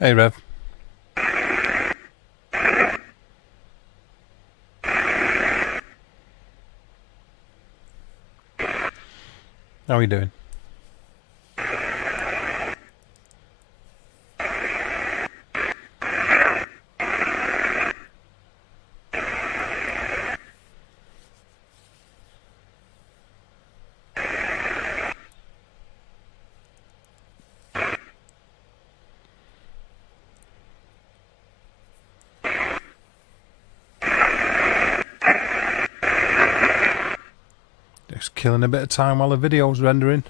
Hey Rev. How are you doing? Just killing a bit of time while the video's rendering.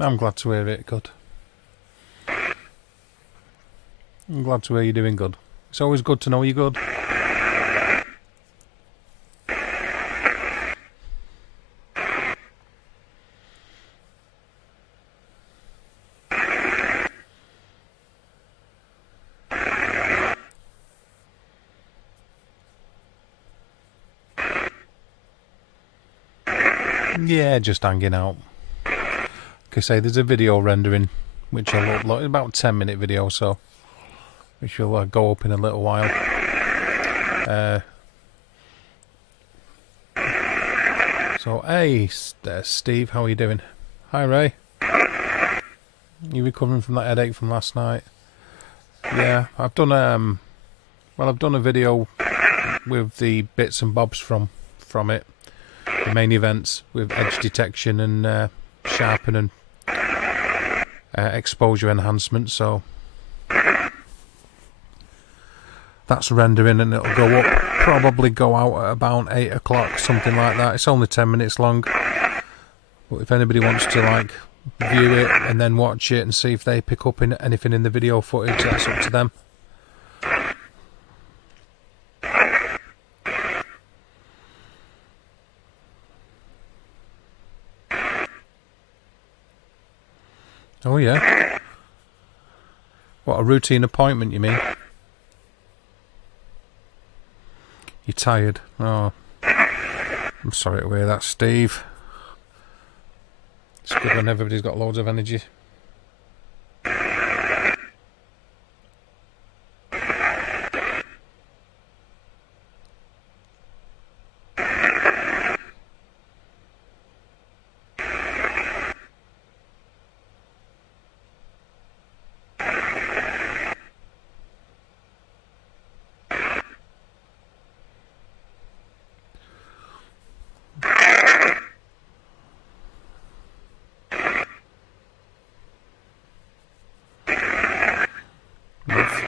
I'm glad to hear it, good. I'm glad to hear you're doing good. It's always good to know you're good. Yeah, just hanging out. Like I say, there's a video rendering which I'll upload, about a 10-minute video, so which will go up in a little while. So, hey, Steve, how are you doing? Hi, Ray. You recovering from that headache from last night? Yeah, I've done I've done a video with the bits and bobs from it, the main events with edge detection and sharpen and exposure enhancement. So that's rendering and it'll go up, probably go out at about 8 o'clock, something like that. It's only 10 minutes long, but if anybody wants to like view it and then watch it and see if they pick up anything in the video footage, that's up to them. Oh yeah? What, a routine appointment you mean? You're tired? Oh, I'm sorry to hear that, Steve. It's good when everybody's got loads of energy.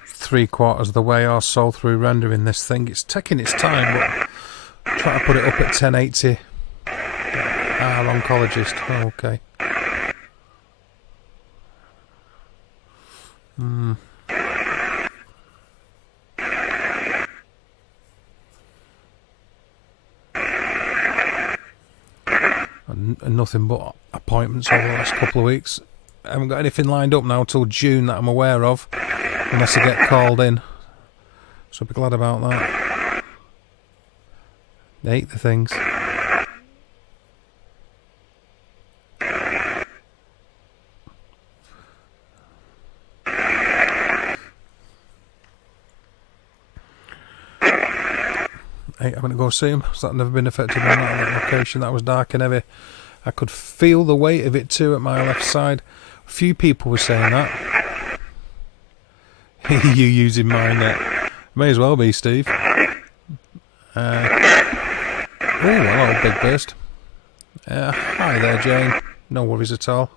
Three-quarters of the way or so through rendering this thing. It's taking its time, but I'm trying to put it up at 1080. Oncologist. Oh, okay. And nothing but appointments over the last couple of weeks. I haven't got anything lined up now till June that I'm aware of, unless I get called in. So I'll be glad about that. They hate the things. Hey, I'm going to go see him. So I've never been affected by that location. That was dark and heavy. I could feel the weight of it too at my left side. A few people were saying that. You using my net. May as well be, Steve. Oh, hello, Big Burst. Hi there, Jane. No worries at all.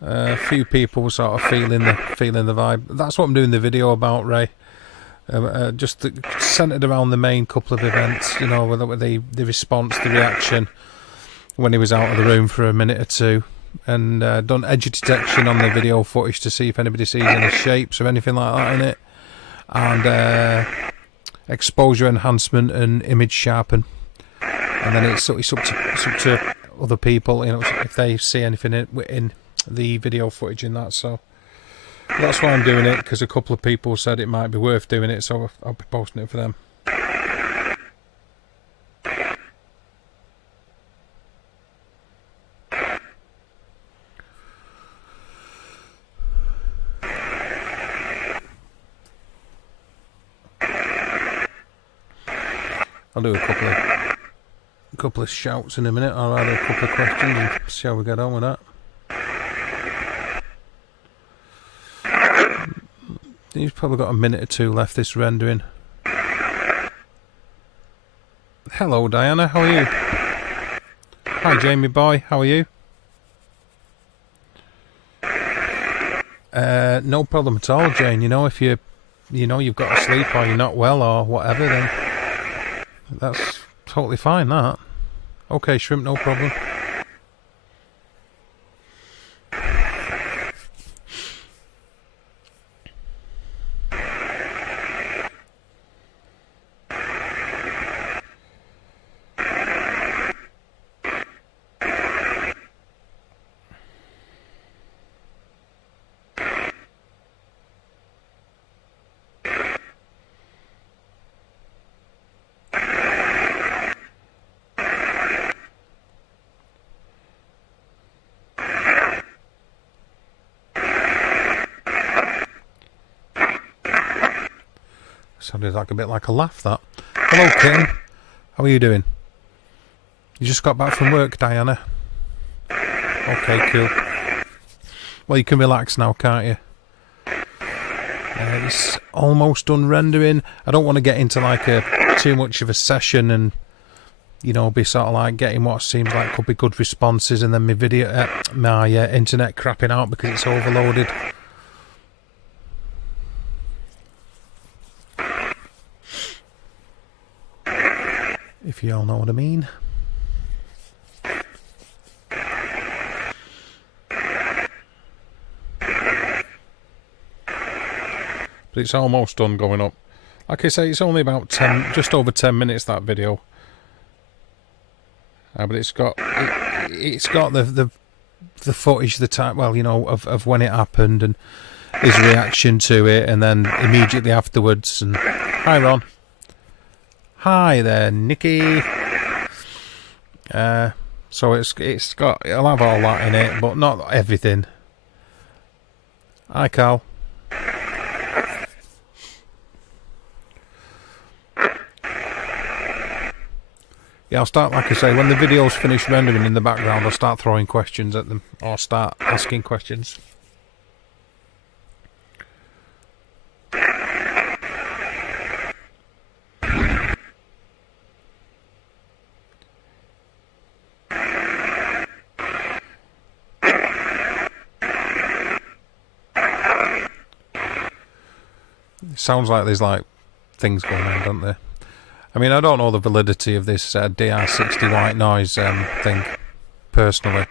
A few people were sort of feeling the vibe. That's what I'm doing the video about, Ray. Just centred around the main couple of events, you know, with the response, the reaction when he was out of the room for a minute or two, and done edge detection on the video footage to see if anybody sees any shapes or anything like that in it, and exposure enhancement and image sharpen. and then it's up to other people, you know, if they see anything in the video footage in that. So that's why I'm doing it, because a couple of people said it might be worth doing it, so I'll be posting it for them. I'll do a couple of shouts in a minute. I'll add a couple of questions and see how we get on with that. He's probably got a minute or two left, this rendering. Hello Diana, how are you? Hi Jamie boy, how are you? No problem at all, Jane. You know, if you've got to sleep or you're not well or whatever, then that's totally fine, that. Okay, Shrimp, no problem. Sounded like a bit like a laugh, that. Hello, Kim. How are you doing? You just got back from work, Diana? Okay, cool. Well, you can relax now, can't you? It's almost done rendering. I don't want to get into like too much of a session and, you know, be sort of like getting what seems like could be good responses, and then my internet crapping out because it's overloaded. If you all know what I mean. But it's almost done going up. Like I say, it's only about just over 10 minutes, that video. But it's got the footage, the time, well, you know, of when it happened and his reaction to it, and then immediately afterwards. And hi, Ron. Hi there, Nikki. So it'll have all that in it, but not everything. Hi, Carl. Yeah, I'll start, like I say, when the video's finished rendering in the background, I'll start throwing questions at them, or start asking questions. Sounds like there's like things going on, don't there? I mean, I don't know the validity of this DR60 white noise thing personally.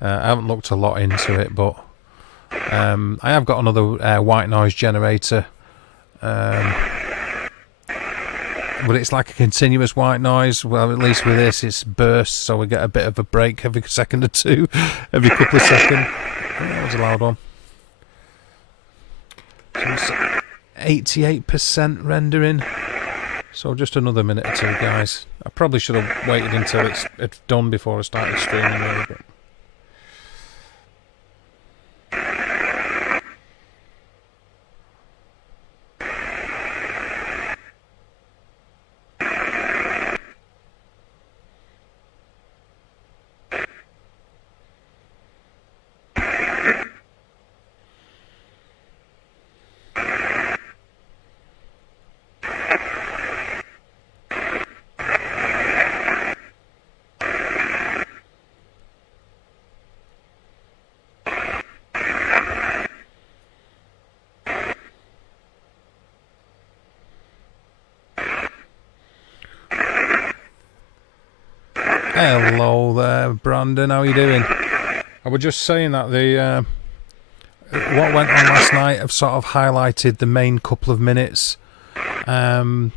I haven't looked a lot into it, but I have got another white noise generator, but it's like a continuous white noise. Well, at least with this, it's bursts, so we get a bit of a break every second or two, every couple of seconds. Oh, that was a loud one. So 88% rendering, so just another minute or two, guys. I probably should have waited until it's done before I started streaming, really, but hello there, Brandon. How are you doing? I was just saying that the what went on last night have sort of highlighted the main couple of minutes, and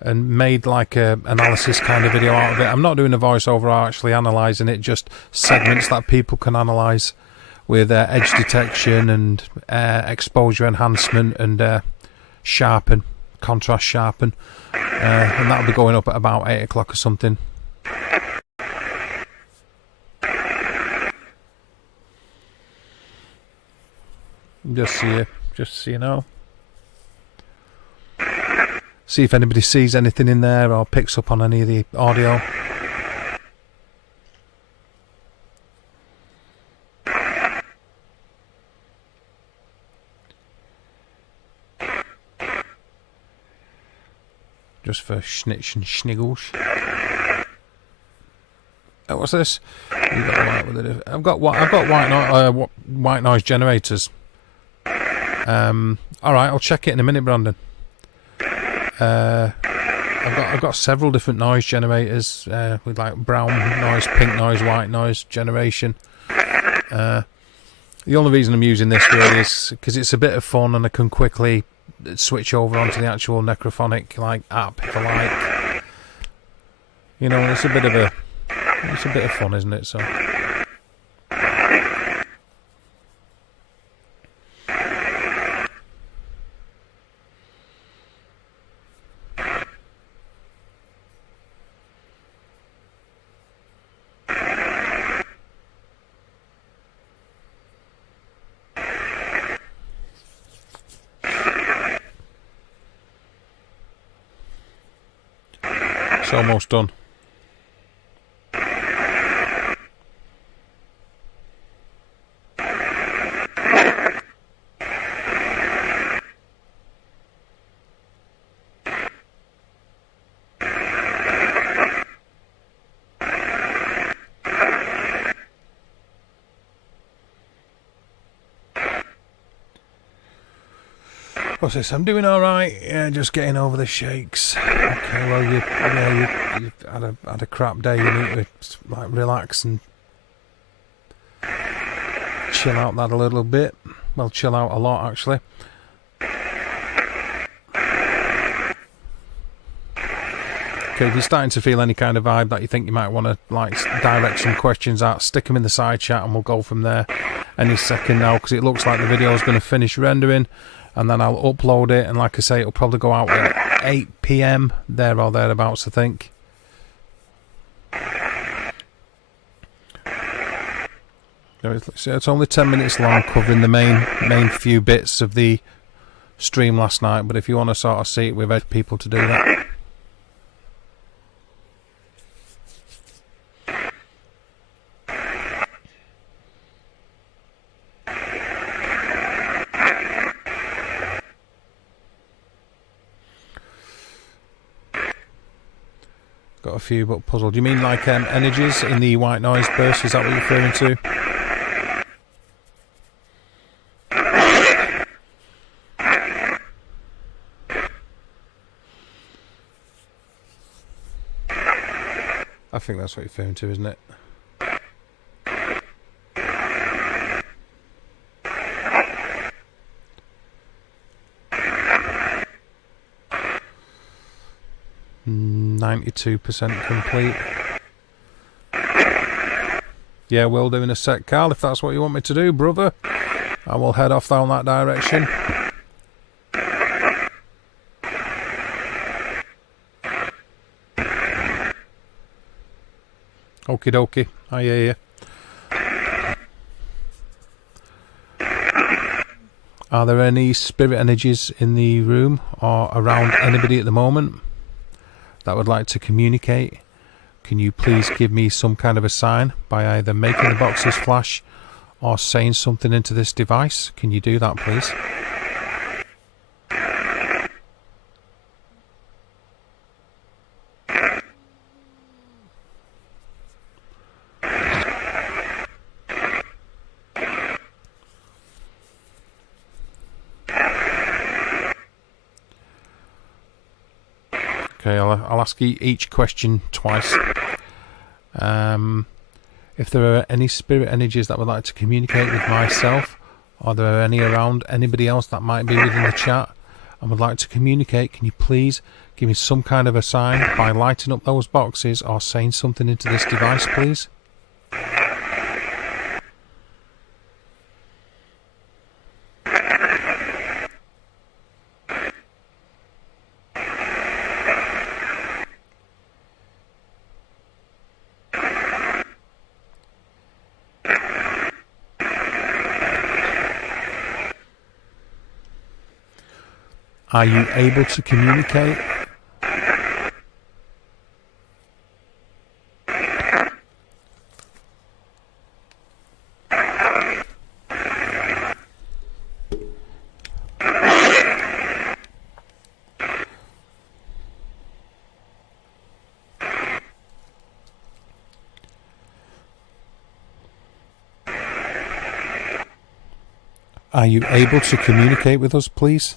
and made like a analysis kind of video out of it. I'm not doing a voiceover or actually analysing it, just segments that people can analyse with edge detection and exposure enhancement and sharpen, contrast sharpen, and that'll be going up at about 8 o'clock or something. Just so you know. See if anybody sees anything in there or picks up on any of the audio. Just for schnitch and schniggles. Oh, what's this? I've got white noise generators. All right, I'll check it in a minute, Brandon. I've got several different noise generators with like brown noise, pink noise, white noise generation. The only reason I'm using this really is because it's a bit of fun and I can quickly switch over onto the actual Necrophonic like app if I like. You know, it's a bit of fun, isn't it? So. It's almost done. What's this? I'm doing all right. Yeah, just getting over the shakes. Okay, well, you've had a crap day. You need to like relax and chill out that a little bit. Well, chill out a lot actually. Okay, if you're starting to feel any kind of vibe that you think you might want to like direct some questions at, stick them in the side chat and we'll go from there any second now, because it looks like the video is going to finish rendering. And then I'll upload it, and like I say, it'll probably go out at 8 PM, there or thereabouts, I think. So it's only 10 minutes long, covering the main few bits of the stream last night, but if you want to sort of see it, we've had people to do that. Got a few, but puzzled. You mean like energies in the white noise burst? Is that what you're referring to? I think that's what you're referring to, isn't it? %, complete. Yeah, we'll do in a sec, Carl, if that's what you want me to do, brother. I will head off down that direction. Okie dokie, I hear you. Are there any spirit energies in the room or around anybody at the moment that would like to communicate? Can you please give me some kind of a sign by either making the boxes flash or saying something into this device? Can you do that, please? Okay, I'll ask each question twice. If there are any spirit energies that would like to communicate with myself, or there are any around anybody else that might be within the chat, and would like to communicate, can you please give me some kind of a sign by lighting up those boxes or saying something into this device, please? Are you able to communicate? Are you able to communicate with us, please?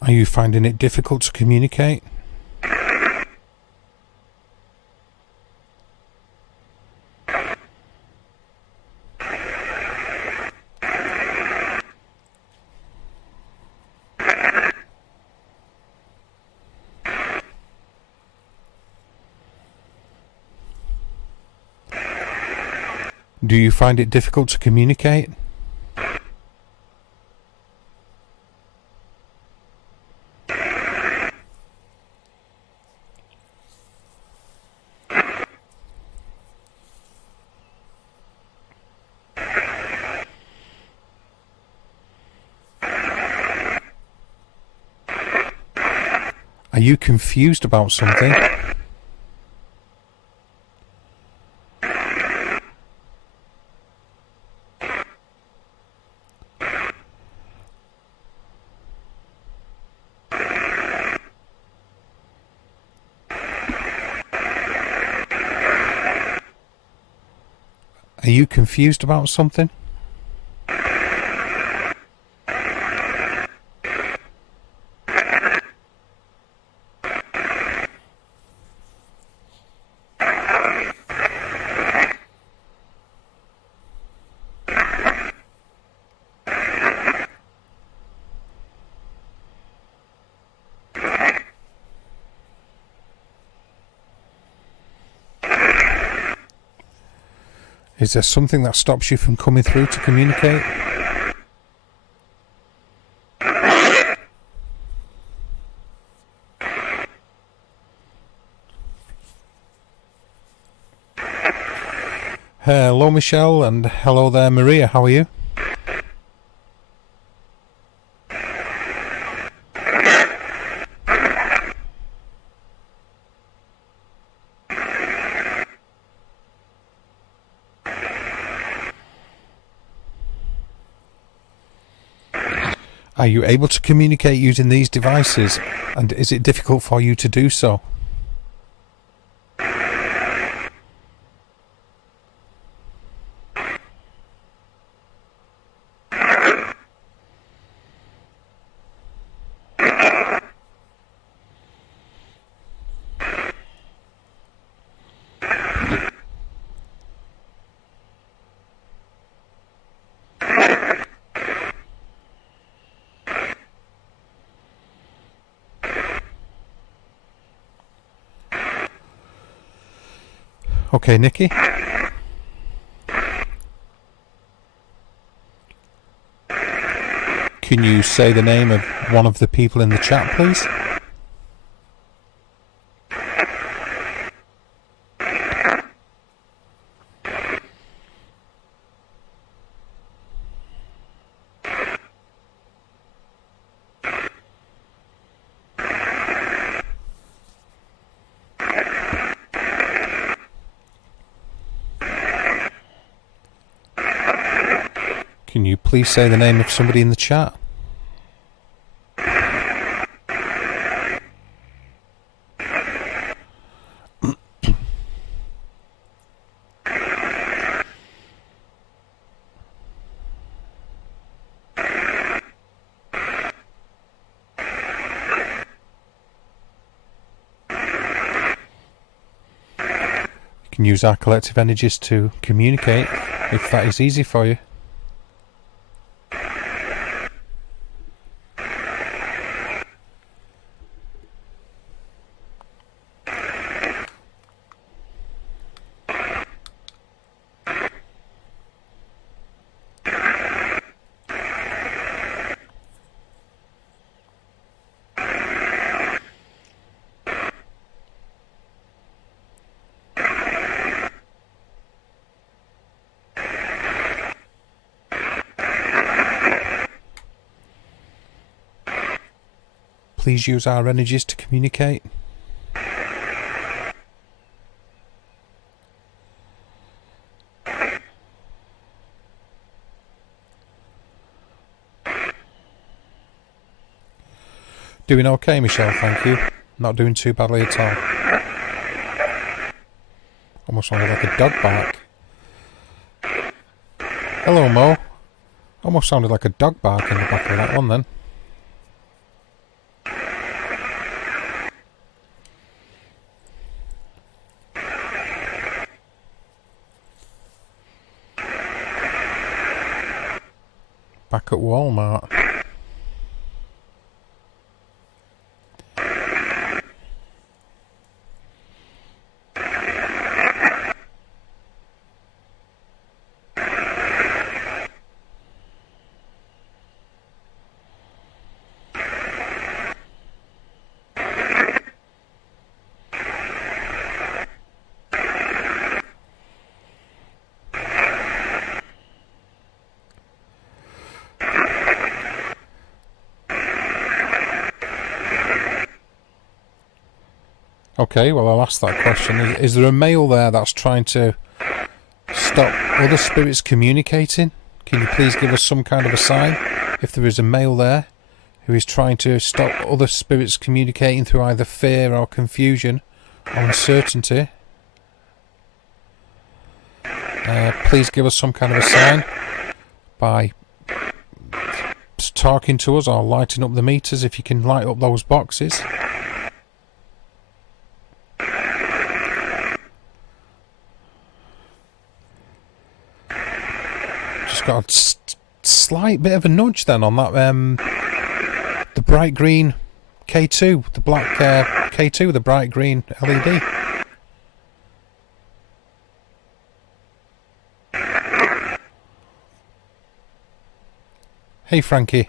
Are you finding it difficult to communicate? Do you find it difficult to communicate? Are you confused about something? Are you confused about something? Is there something that stops you from coming through to communicate? Hello Michelle, and hello there Maria, how are you? Are you able to communicate using these devices, and is it difficult for you to do so? Okay, Nikki. Can you say the name of one of the people in the chat, please? Can you please say the name of somebody in the chat? can use our collective energies to communicate if that is easy for you. Please use our energies to communicate. Doing okay, Michelle, thank you. Not doing too badly at all. Almost sounded like a dog bark. Hello, Mo. Almost sounded like a dog bark in the back of that one then. Back at Walmart. Okay, well I'll ask that question. Is there a male there that's trying to stop other spirits communicating? Can you please give us some kind of a sign if there is a male there who is trying to stop other spirits communicating through either fear or confusion or uncertainty? Please give us some kind of a sign by talking to us or lighting up the meters if you can light up those boxes. Got a slight bit of a nudge then on that the bright green K2, the black K2, the bright green LED. Hey Frankie.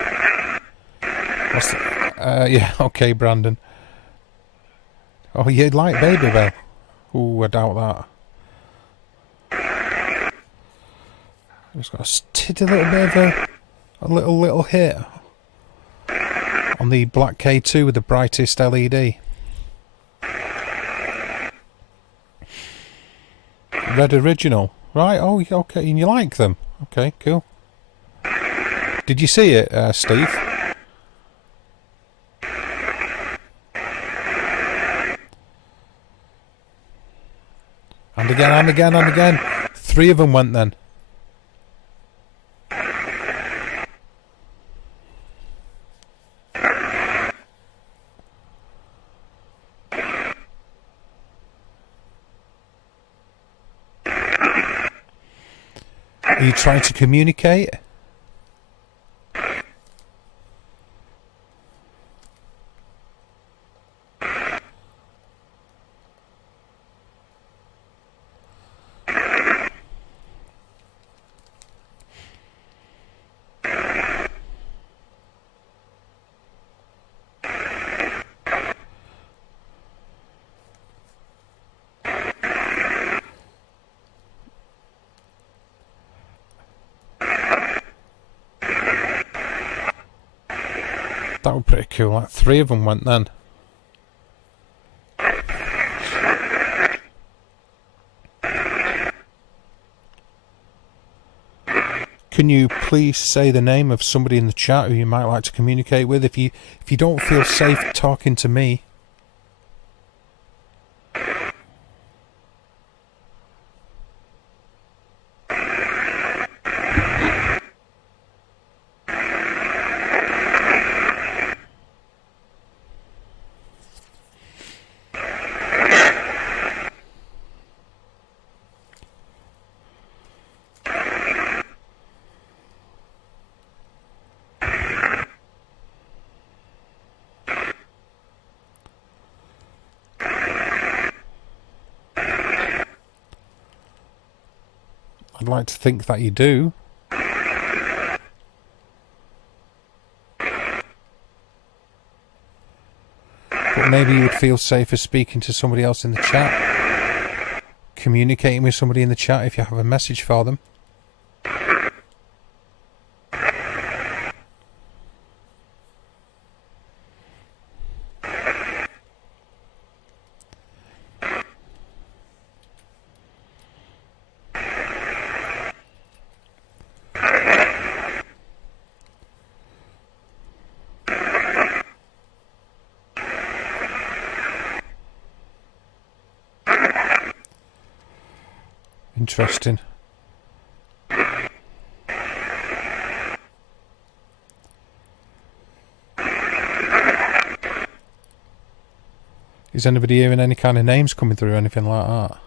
What's yeah, okay Brandon. Oh, you'd like Baby Bell? Ooh, I doubt that. Just got a little bit of a little hit on the black K2 with the brightest LED. Red original, right? Oh, okay, and you like them? Okay, cool. Did you see it, Steve? And again, and again, and again. 3 of them went then. Are you trying to communicate? That was pretty cool. Like 3 of them went then. Can you please say the name of somebody in the chat who you might like to communicate with if you don't feel safe talking to me? I'd like to think that you do. But maybe you would feel safer speaking to somebody else in the chat. Communicating with somebody in the chat if you have a message for them. Interesting. Is anybody hearing any kind of names coming through or anything like that?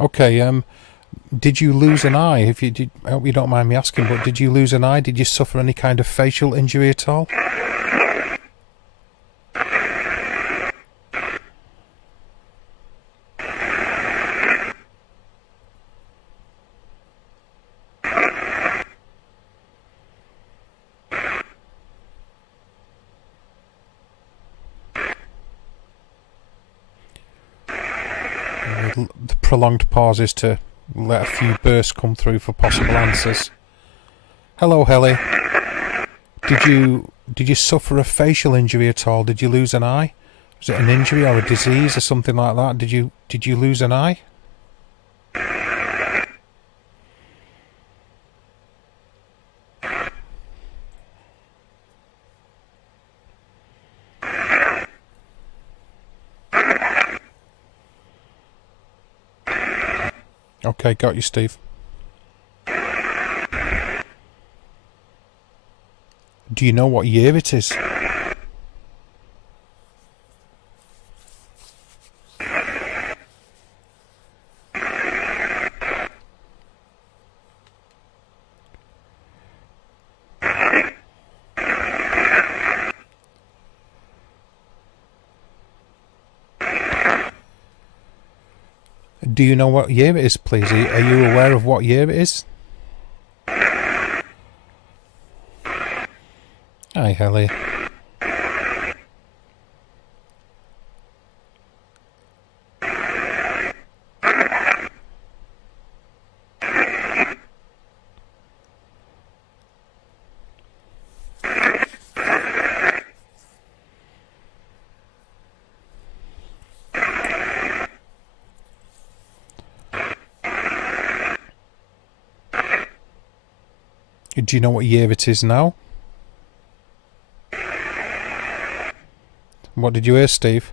Okay, did you lose an eye? If you did, I hope you don't mind me asking, but did you lose an eye? Did you suffer any kind of facial injury at all? The prolonged pauses to let a few bursts come through for possible answers. Hello, Helly. Did you suffer a facial injury at all? Did you lose an eye? Was it an injury or a disease or something like that? Did you lose an eye? Okay, got you, Steve. Do you know what year it is? Do you know what year it is, please? Are you aware of what year it is? Hi, Helly. Do you know what year it is now? What did you hear, Steve?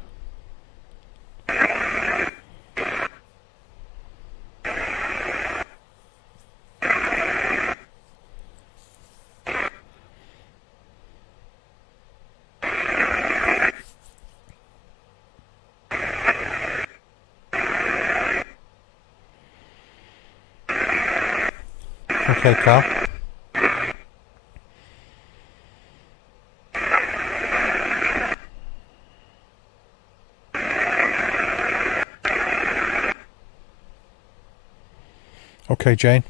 Okay, Carl. Okay, Jane.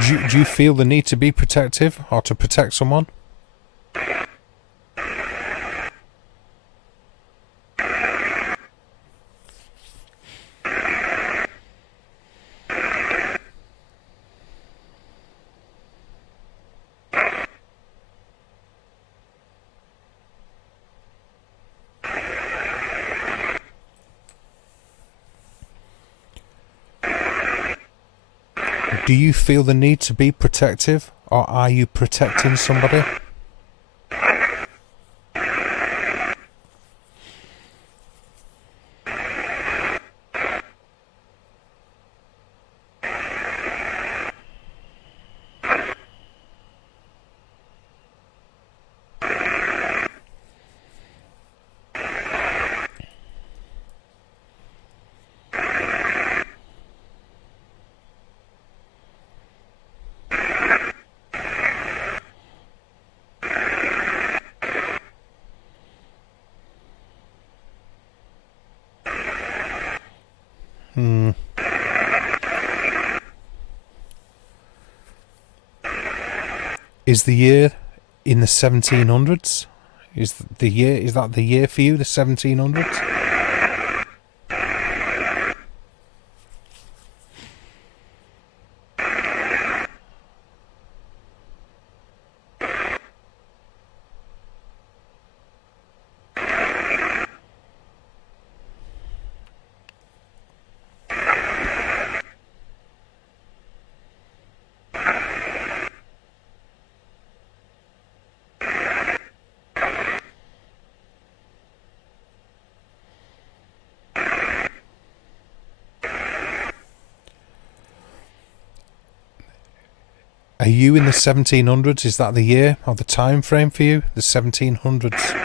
Do you feel the need to be protective or to protect someone? Do you feel the need to be protective, or are you protecting somebody? Is the year in the 1700s? Is that the year for you, the 1700s? Are you in the 1700s? Is that the year or the time frame for you? The 1700s.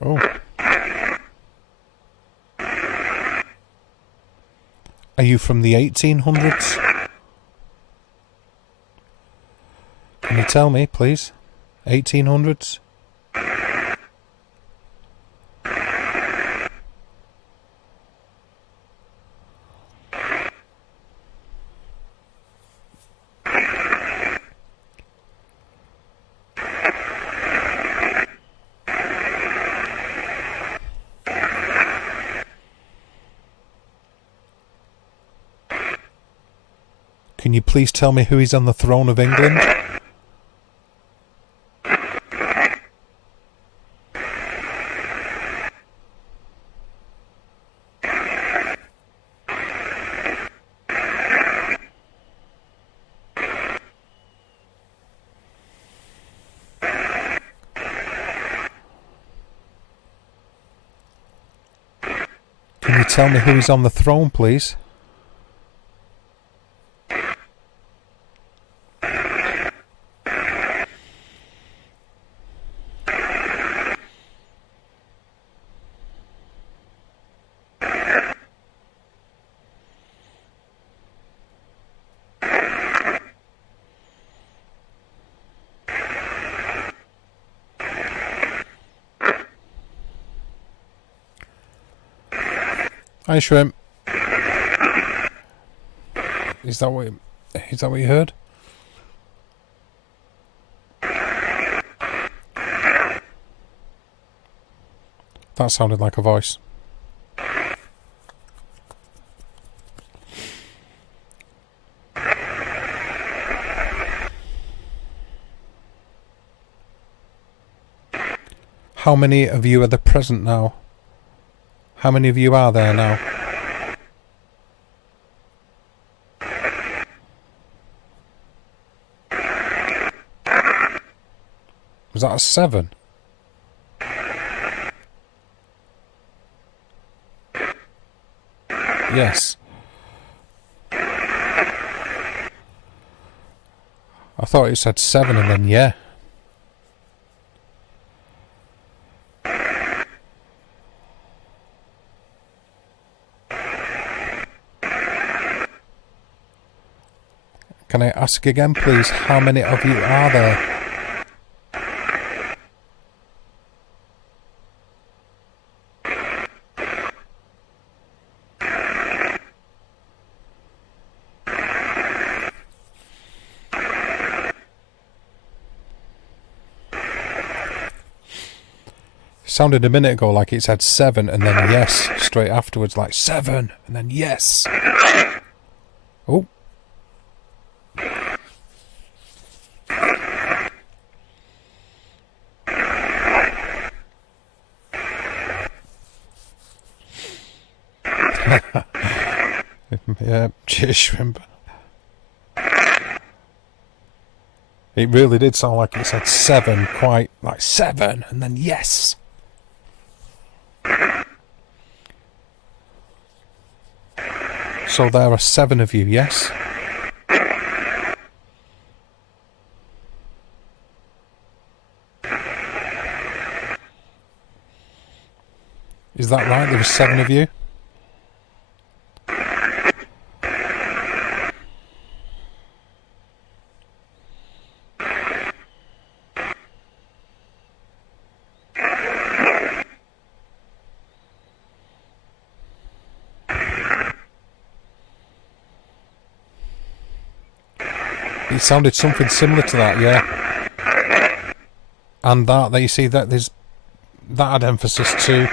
Oh. Are you from the 1800s? Can you tell me, please? 1800s? Can you please tell me who is on the throne of England? Can you tell me who is on the throne, please? Hi, Shrimp. Is that what you heard? That sounded like a voice. How many of you are the present now? How many of you are there now? Was that a 7? Yes. I thought it said 7 and then yeah. Can I ask again, please, how many of you are there? Sounded a minute ago like it said 7 and then yes straight afterwards, like 7 and then yes. Oh. Yeah, cheers, Shrimp. It really did sound like it said 7, quite like 7 and then yes. So there are 7 of you, yes? Is that right? There were 7 of you? It sounded something similar to that, yeah. And that you see that there's that had emphasis too.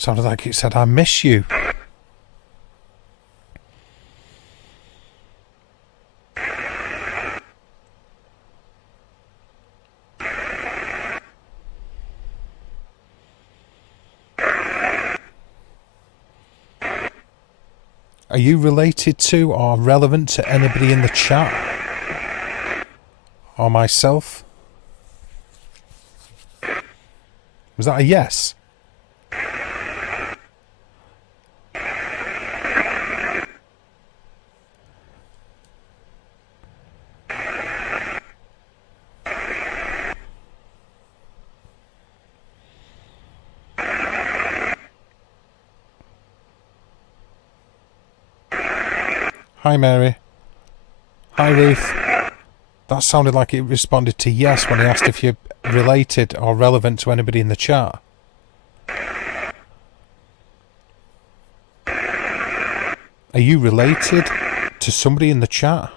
Sounded like it said, "I miss you." Are you related to or relevant to anybody in the chat? Or myself? Was that a yes? Hi Mary. Hi Ruth. That sounded like it responded to yes when he asked if you're related or relevant to anybody in the chat. Are you related to somebody in the chat?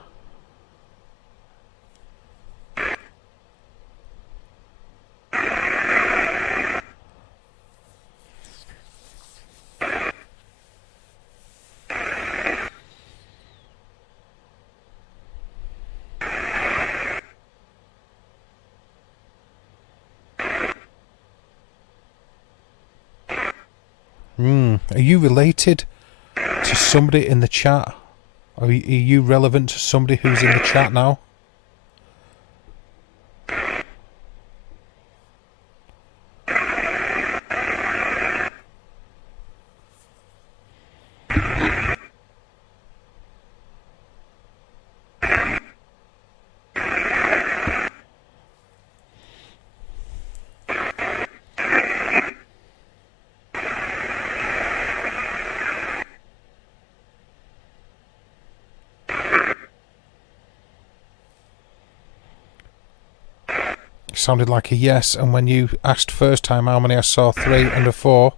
Are you related to somebody in the chat? Are you relevant to somebody who's in the chat now? Sounded like a yes, and when you asked first time how many, I saw 3 and a 4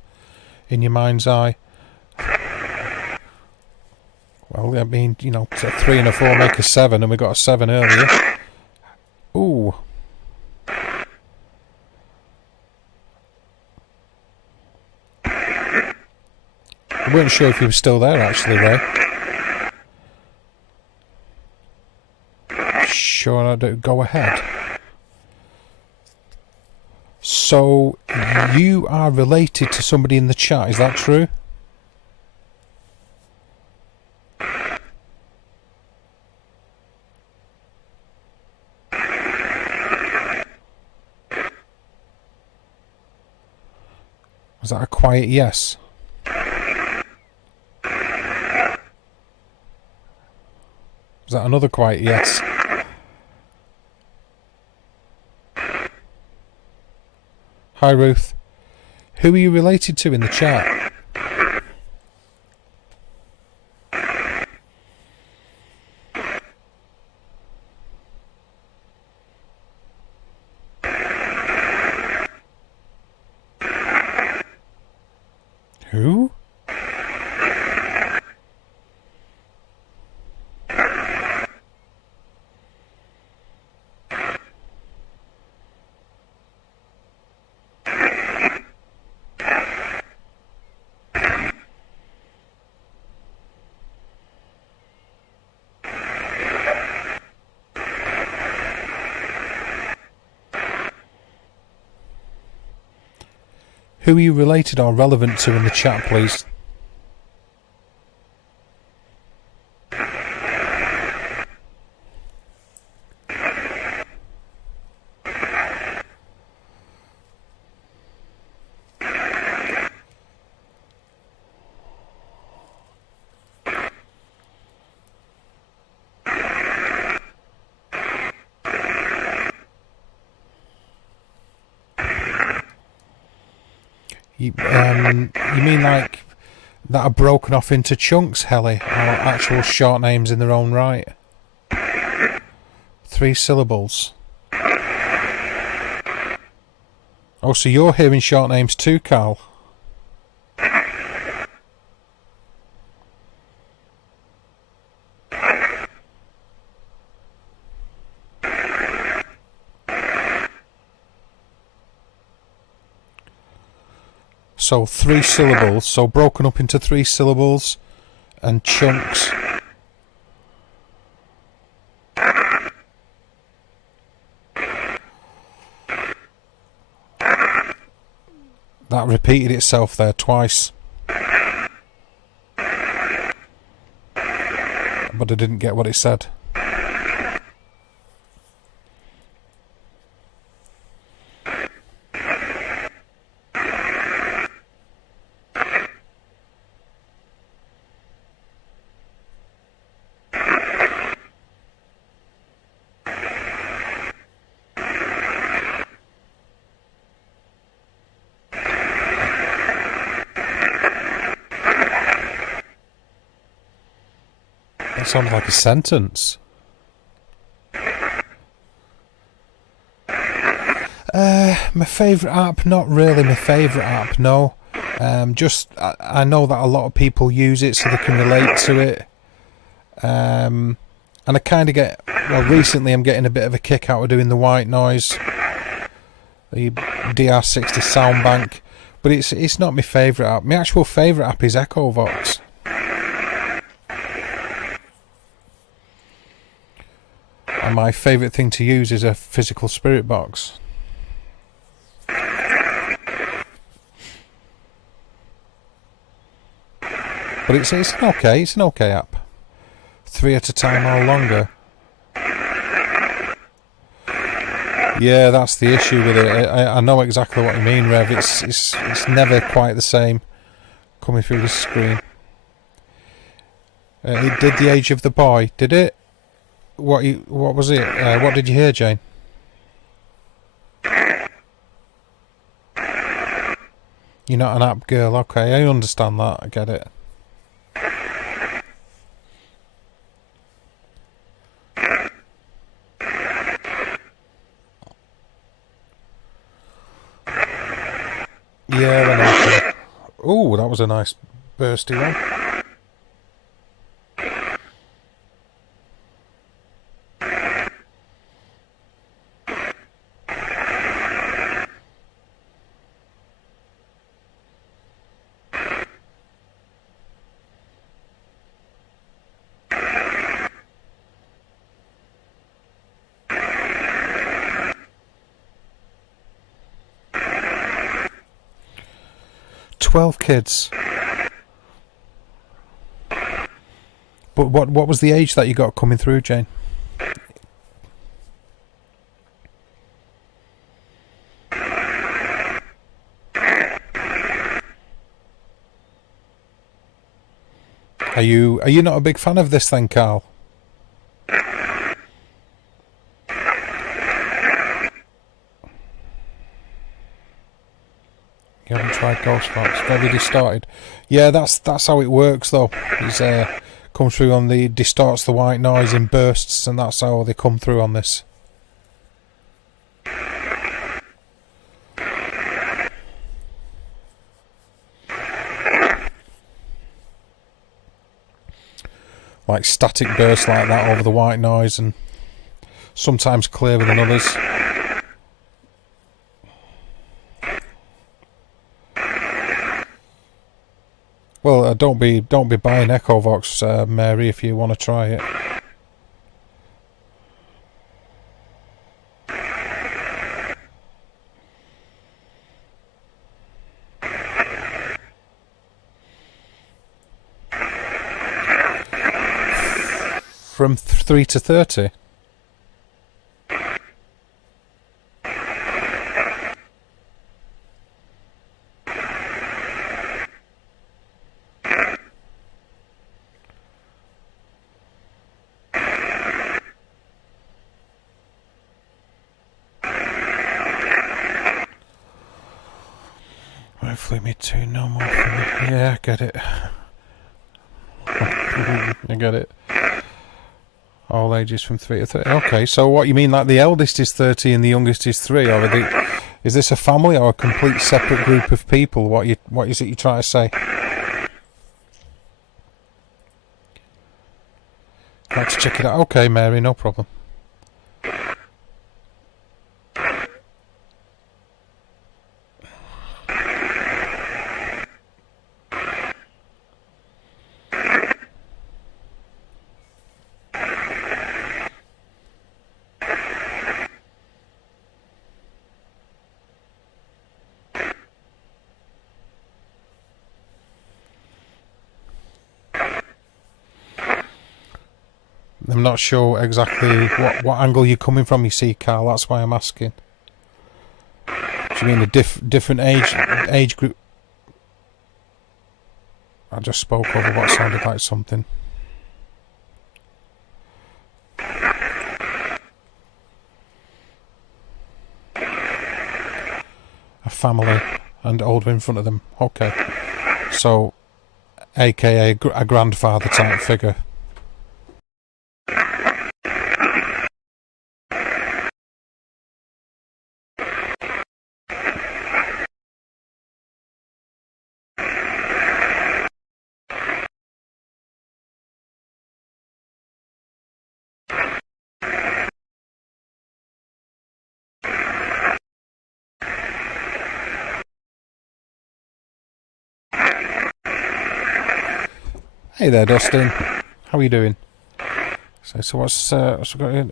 in your mind's eye. Well, I mean, you know, 3 and a 4 make a 7, and we got a 7 earlier. Ooh. I weren't sure if you were still there, actually, Ray. Sure, I do. Go ahead. So, you are related to somebody in the chat, is that true? Was that a quiet yes? Was that another quiet yes? Hi Ruth. Who are you related to in the chat? Who? Who are you related or relevant to in the chat, please? You mean like that are broken off into chunks, Helly, or actual short names in their own right? 3 syllables. Oh, so you're hearing short names too, Carl? So 3 syllables, so broken up into 3 syllables and chunks. That repeated itself there twice. But I didn't get what it said. That sounded like a sentence. My favourite app? Not really my favourite app, no. Just, I know that a lot of people use it so they can relate to it. And I kind of get, well, recently I'm getting a bit of a kick out of doing the white noise. The DR60 sound bank. But it's not my favourite app. My actual favourite app is EchoVox. And my favourite thing to use is a physical spirit box. But it's an okay app. 3 at a time or longer. Yeah, that's the issue with it. I know exactly what you mean, Rev. It's never quite the same coming through the screen. It did The Age of the Boy, did it? What was it? What did you hear, Jane? You're not an app girl, okay, I understand that, I get it. Yeah, I know. Oh, that was a nice bursty one. Kids. But what was the age that you got coming through, Jane? Are you not a big fan of this then, Carl? You haven't tried Ghost Fox, very distorted. Yeah, that's how it works though. It's comes through on the distorts the white noise in bursts, and that's how they come through on this. Like static bursts like that over the white noise, and sometimes clearer than others. Well, don't be buying EchoVox, Mary, if you want to try it. from 3 to 30? Hopefully me too, no more for me. Yeah, I get it. I get it. All ages from 3 to 30. Okay, so what you mean, like the eldest is 30 and the youngest is 3, or is this a family or a complete separate group of people? What is it you're trying to say? Like to check it out. Okay, Mary, no problem. I'm not sure exactly what angle you're coming from, you see, Carl. That's why I'm asking. Do you mean a different age group? I just spoke over what sounded like something. A family and older in front of them. Okay. So, aka a grandfather type figure. Hey there, Dustin. How are you doing? So what's we got here?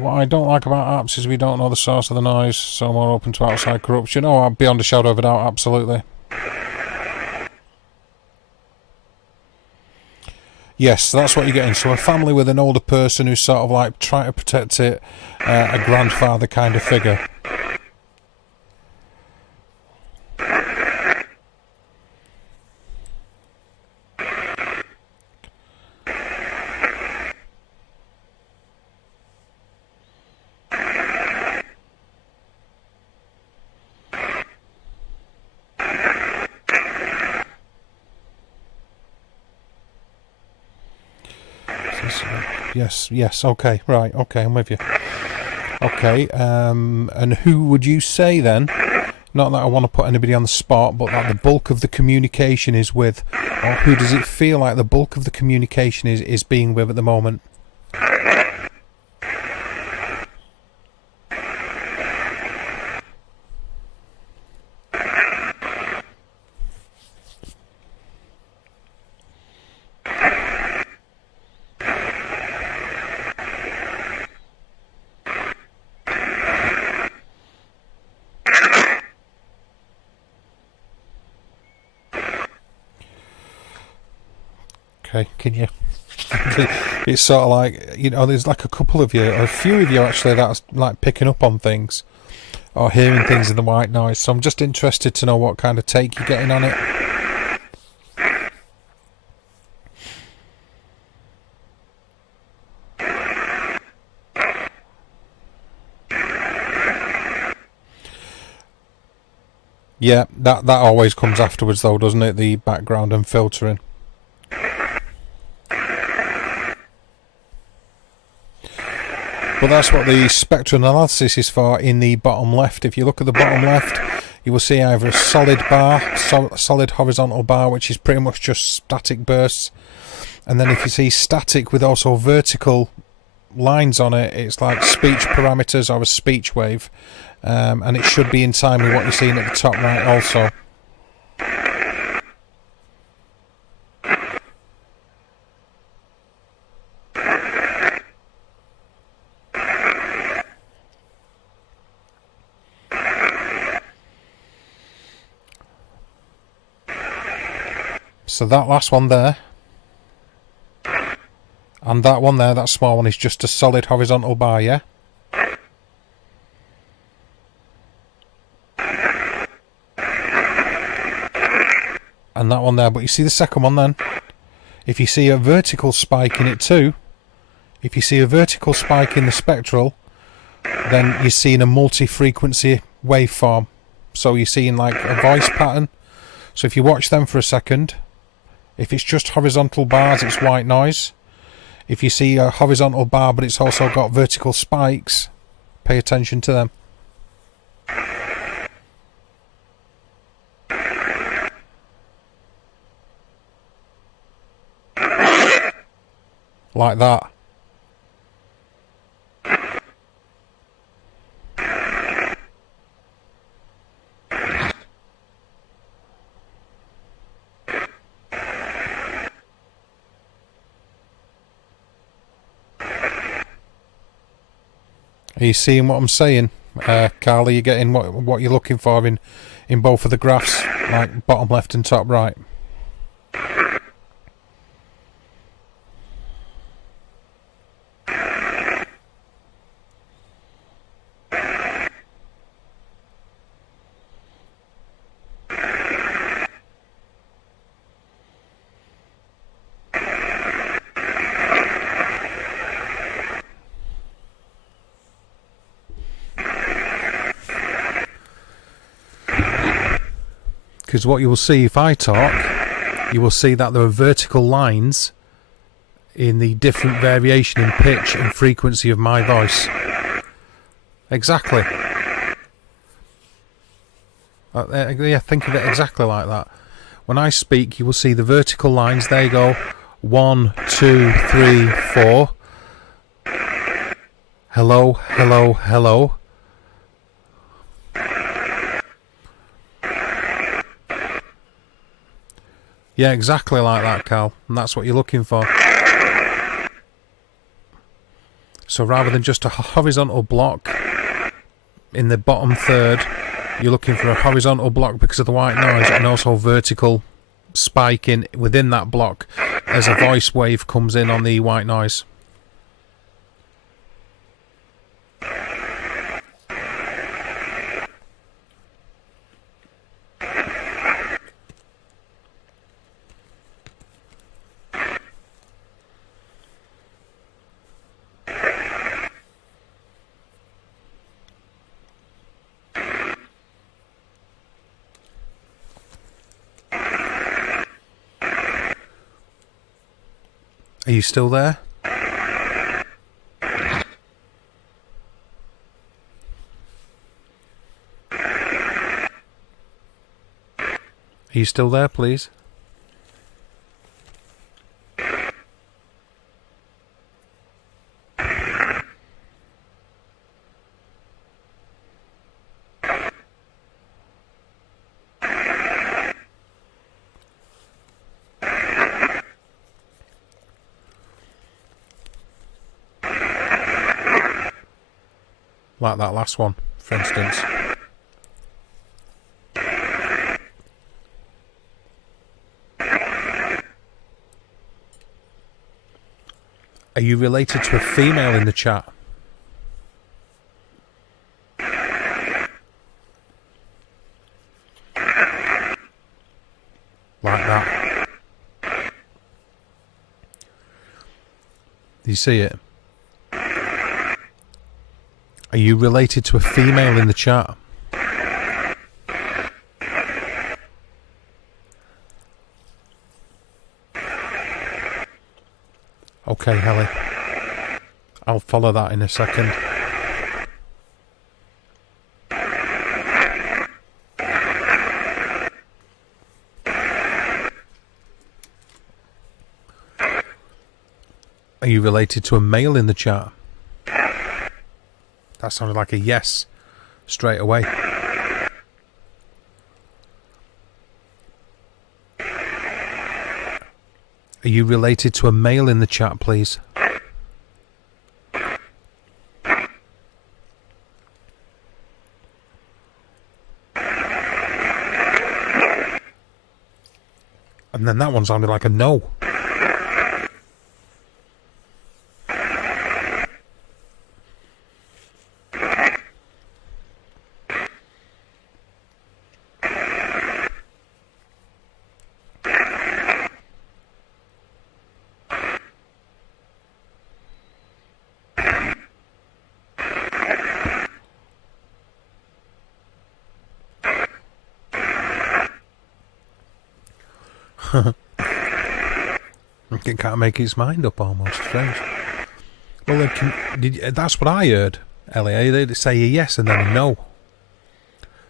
What I don't like about apps is we don't know the source of the noise, so more open to outside corruption. Oh, beyond a shadow of a doubt, absolutely. Yes, that's what you're getting. So a family with an older person who's sort of like trying to protect it, a grandfather kind of figure. Yes, okay, right, okay, I'm with you. Okay, and who would you say then, not that I want to put anybody on the spot, but that the bulk of the communication is with, or who does it feel like the bulk of the communication is being with at the moment? Okay, can you? It's sort of like, you know, there's like a couple of you, or a few of you actually, that's like picking up on things or hearing things in the white noise. So I'm just interested to know what kind of take you're getting on it. Yeah, that always comes afterwards though, doesn't it? The background and filtering. Well, that's what the spectral analysis is for in the bottom left. If you look at the bottom left, you will see either a solid bar, solid horizontal bar, which is pretty much just static bursts. And then if you see static with also vertical lines on it, it's like speech parameters or a speech wave. And it should be in time with what you're seeing at the top right also. So that last one there, And that one there, that small one, is just a solid horizontal bar, yeah? And that one there, but you see the second one then? If you see a vertical spike in it too, if you see a vertical spike in the spectral, then you're seeing a multi-frequency waveform. So you're seeing like a voice pattern. So if you watch them for a second, if it's just horizontal bars, it's white noise. If you see a horizontal bar but it's also got vertical spikes, pay attention to them. Like that. Are you seeing what I'm saying, Carl? Are you getting what you're looking for in both of the graphs, like bottom left and top right? Because what you will see if I talk, you will see that there are vertical lines in the different variation in pitch and frequency of my voice. Exactly. Yeah, think of it exactly like that. When I speak, you will see the vertical lines. There you go. 1, 2, 3, 4. Hello, hello, hello. Yeah, exactly like that, Carl. And that's what you're looking for. So rather than just a horizontal block in the bottom third, you're looking for a horizontal block because of the white noise, and also vertical spike in within that block as a voice wave comes in on the white noise. Are you still there? Are you still there, please? Like that last one, for instance. Are you related to a female in the chat? Like that. Do you see it? Are you related to a female in the chat? Okay, Helly. I'll follow that in a second. Are you related to a male in the chat? That sounded like a yes straight away. Are you related to a male in the chat, please? And then that one sounded like a no. It can't make its mind up almost. Strange. Well, that's what I heard, Ellie. They say a yes and then a no.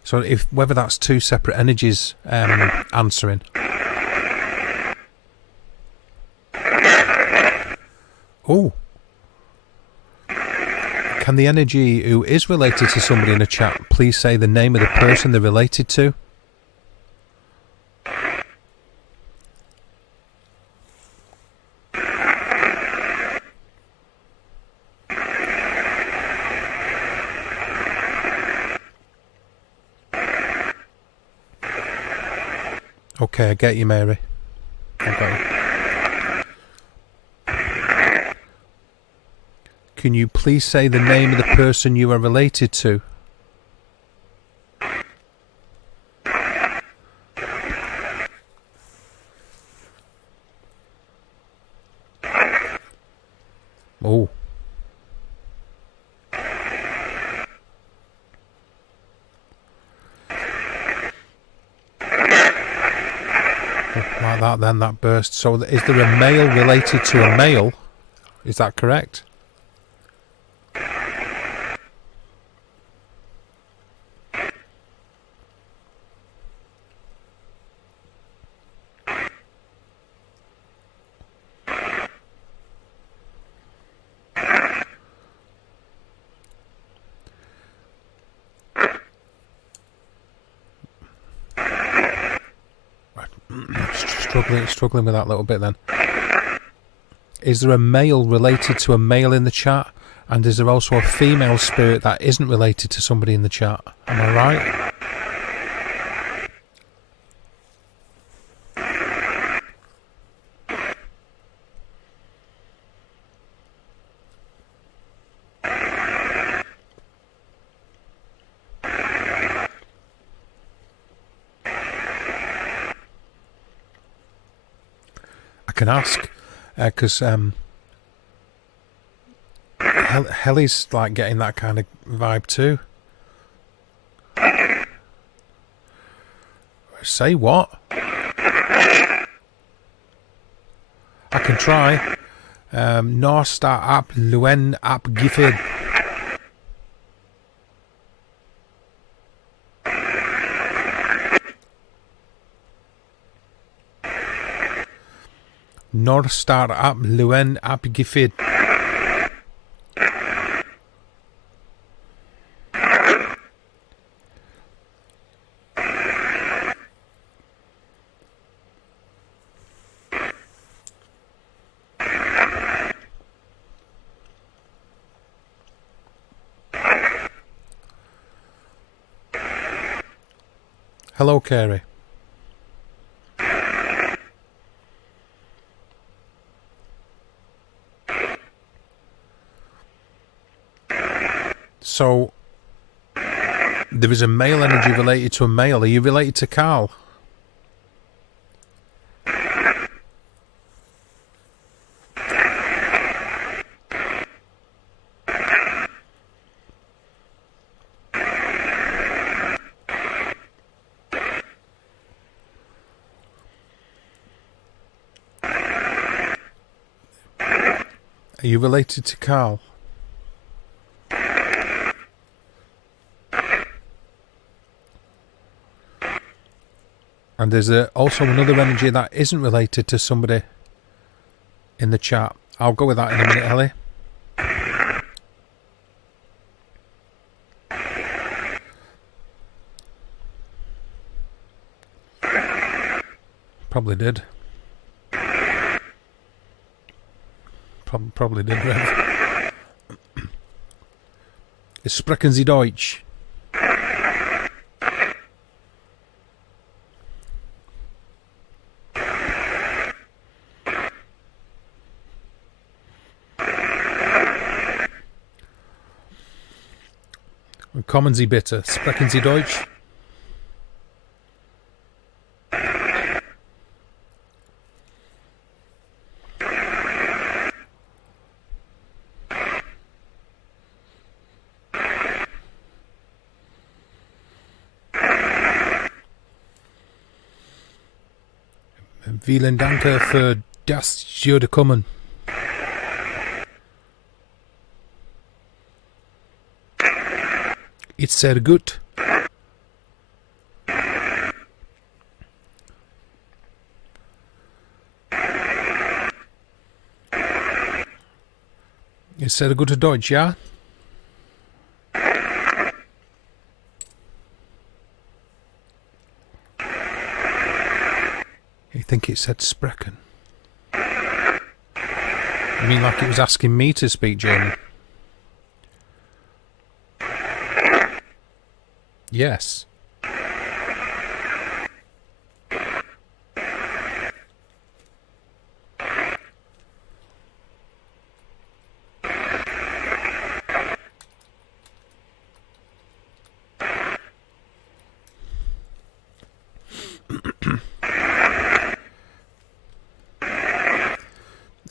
So whether that's two separate energies answering. Oh. Can the energy who is related to somebody in the chat please say the name of the person they're related to? Okay, I get you, Mary. I got you. Can you please say the name of the person you are related to? Oh. Like that then, that burst. So is there a male related to a male? Is that correct? Struggling with that little bit then. Is there a male related to a male in the chat? And is there also a female spirit that isn't related to somebody in the chat? Am I right? I can ask, because Helly's like getting that kind of vibe too. Say what? I can try. Norsta ap luen ap gifid. Norstar ap luen ap gifid. Hello, Carey. So, there is a male energy related to a male. Are you related to Carl? Are you related to Carl? And there's also another energy that isn't related to somebody in the chat. I'll go with that in a minute, Ellie. Probably did. Probably did, Rev. Sprechen Sie Deutsch? Kommen Sie bitte. Sprechen Sie Deutsch? Vielen Dank für das würde kommen. Ist sehr gut. Ist sehr gute Deutsch, ja? I think it said sprechen. I mean, like it was asking me to speak German. Yes.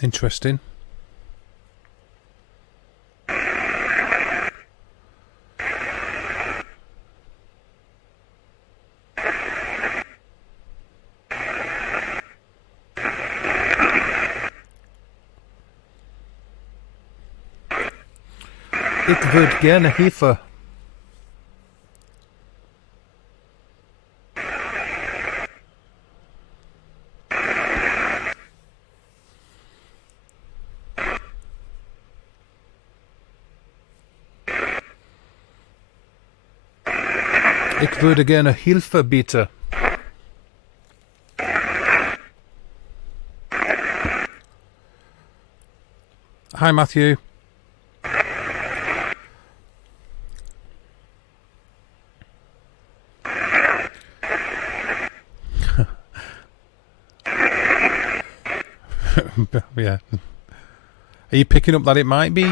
Interesting. Ich würde gerne Hilfe. Ich würde gerne Hilfe, bitte. Hi, Matthew. Yeah. Are you picking up that it might be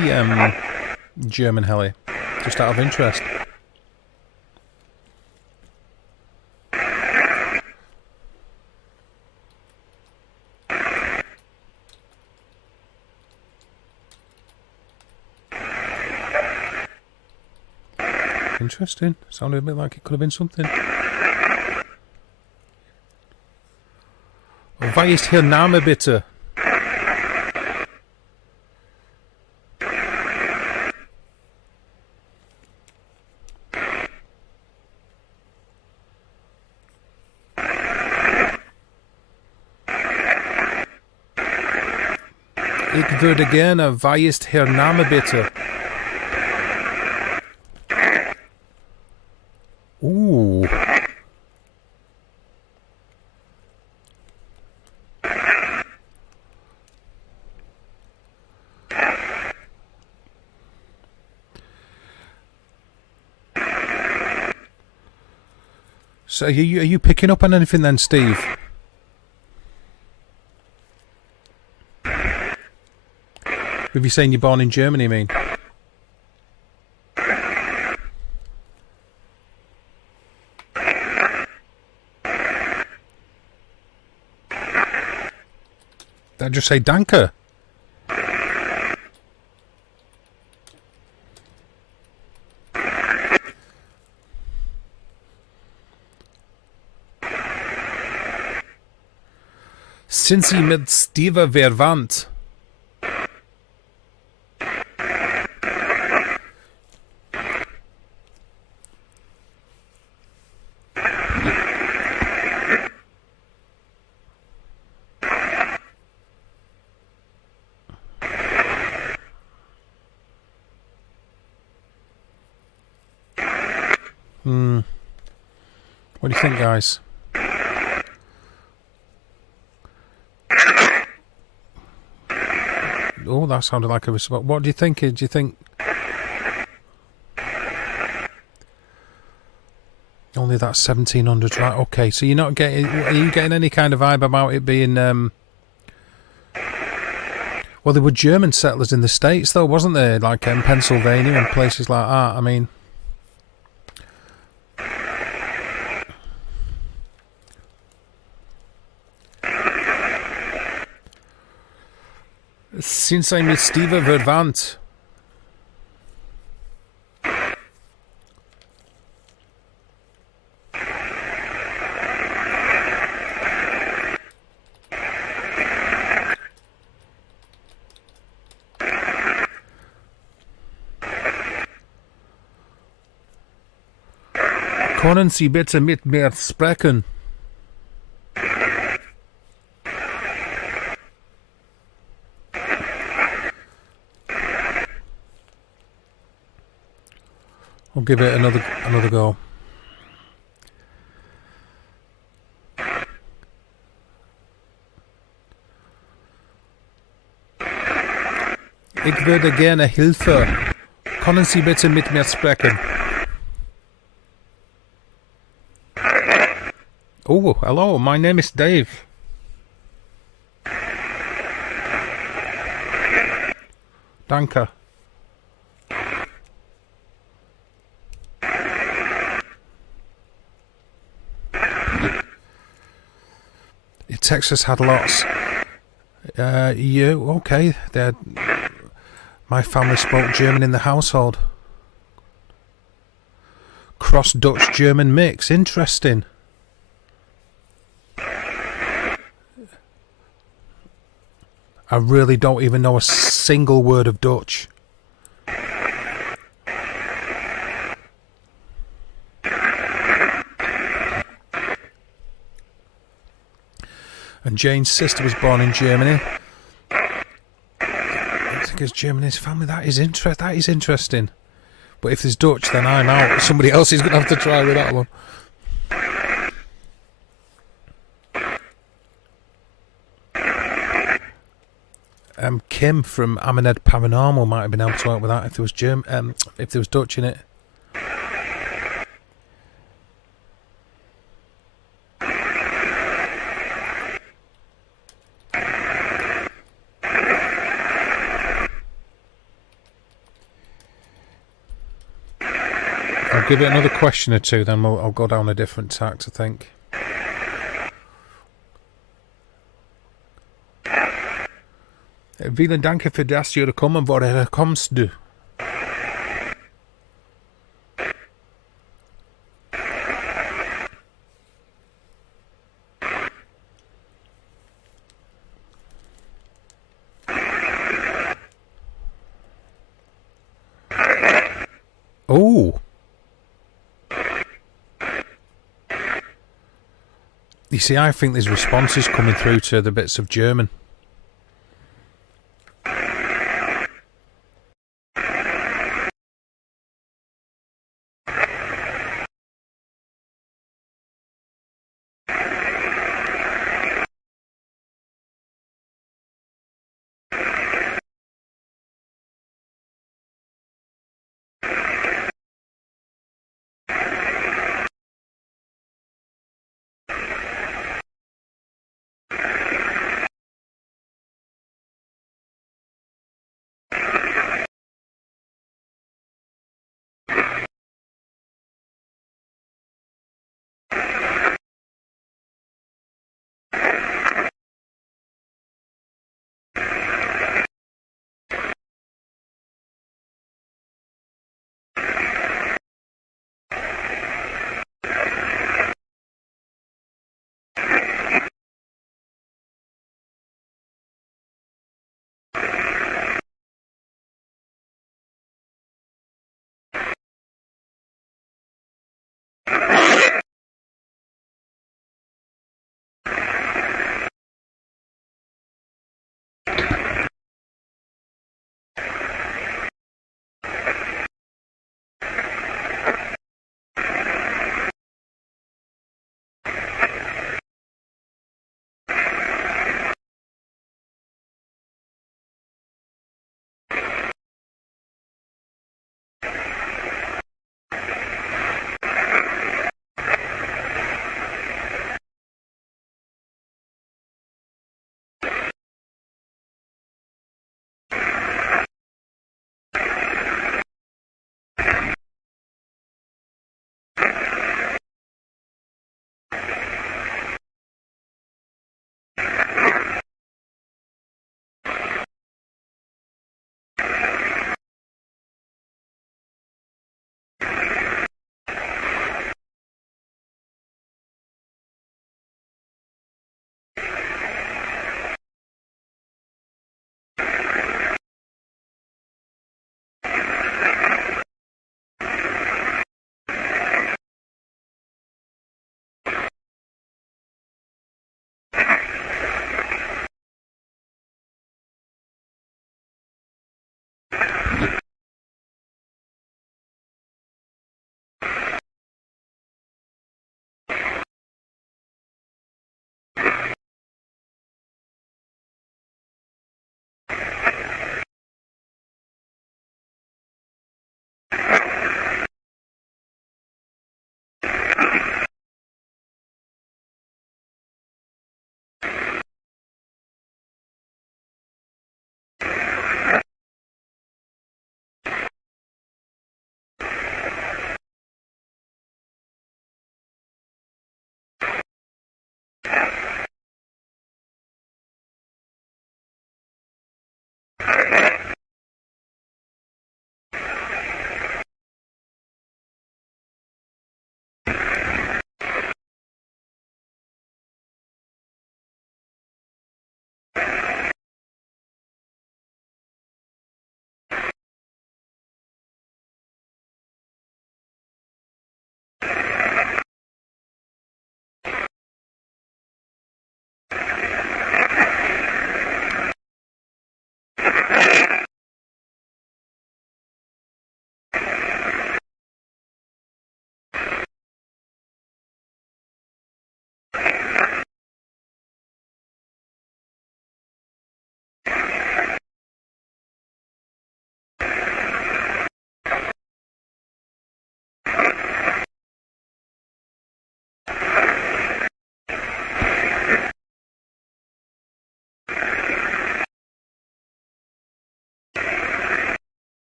German heli? Just out of interest. Interesting. Sounded a bit like it could have been something. Was ist Ihr Name bitte? Ich würde gerne, was ist Ihr Name bitte? So are you picking up on anything then, Steve? With you saying you're born in Germany, I mean? Did I just say danke? Sind Sie mit Steve verwandt? What do you think, guys? Oh, that sounded like a response. What do you think? Do you think only that's 1700? Right. Okay. So you're not getting. Are you getting any kind of vibe about it being? Well, there were German settlers in the States, though, wasn't there? Like in Pennsylvania and places like that. I mean. Sind Sie mit Steve verwandt? Können Sie bitte mit mir sprechen? I'll give it another go. Ich würde gerne Hilfe. Können Sie bitte mit mir sprechen? Oh, hello, my name is Dave. Danke. Texas had lots. Okay? My family spoke German in the household. Cross Dutch German mix. Interesting. I really don't even know a single word of Dutch. And Jane's sister was born in Germany. I think it's Germany's family. That is interesting. But if there's Dutch, then I'm out. Somebody else is going to have to try with that one. Kim from Amaned Paranormal might have been able to help with that if there was if there was Dutch in it. I'll give it another question or two, then I'll go down a different tact, I think. Vielen Dank für das Ihr Kommen. Woher kommst du? Oh. You see, I think there's responses coming through to the bits of German.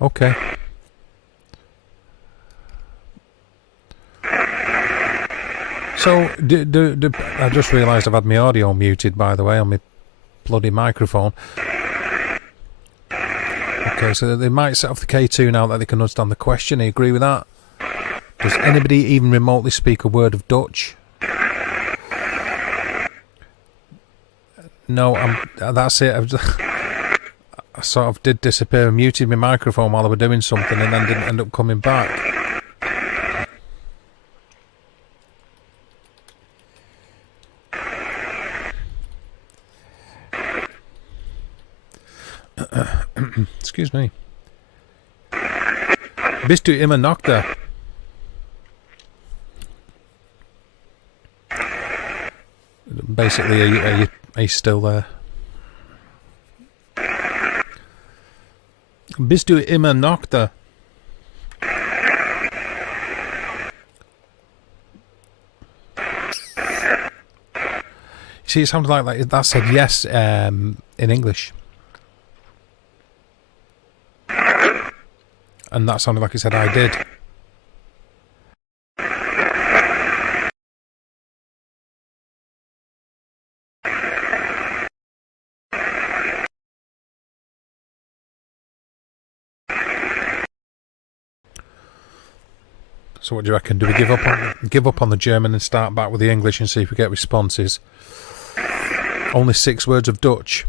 Okay. So, I just realised I've had my audio muted, by the way, on my bloody microphone. Okay, so they might set off the K2 now that they can understand the question. I agree with that. Does anybody even remotely speak a word of Dutch? No, that's it. I sort of did disappear and muted my microphone while I was doing something and then didn't end up coming back. Excuse me. Bist du immer noch da? Basically, are you still there? Bist du immer noch da? See, it sounded like that said yes in English. And that sounded like it said I did. So what do you reckon? Do we give up on the German and start back with the English and see if we get responses? Only 6 words of Dutch.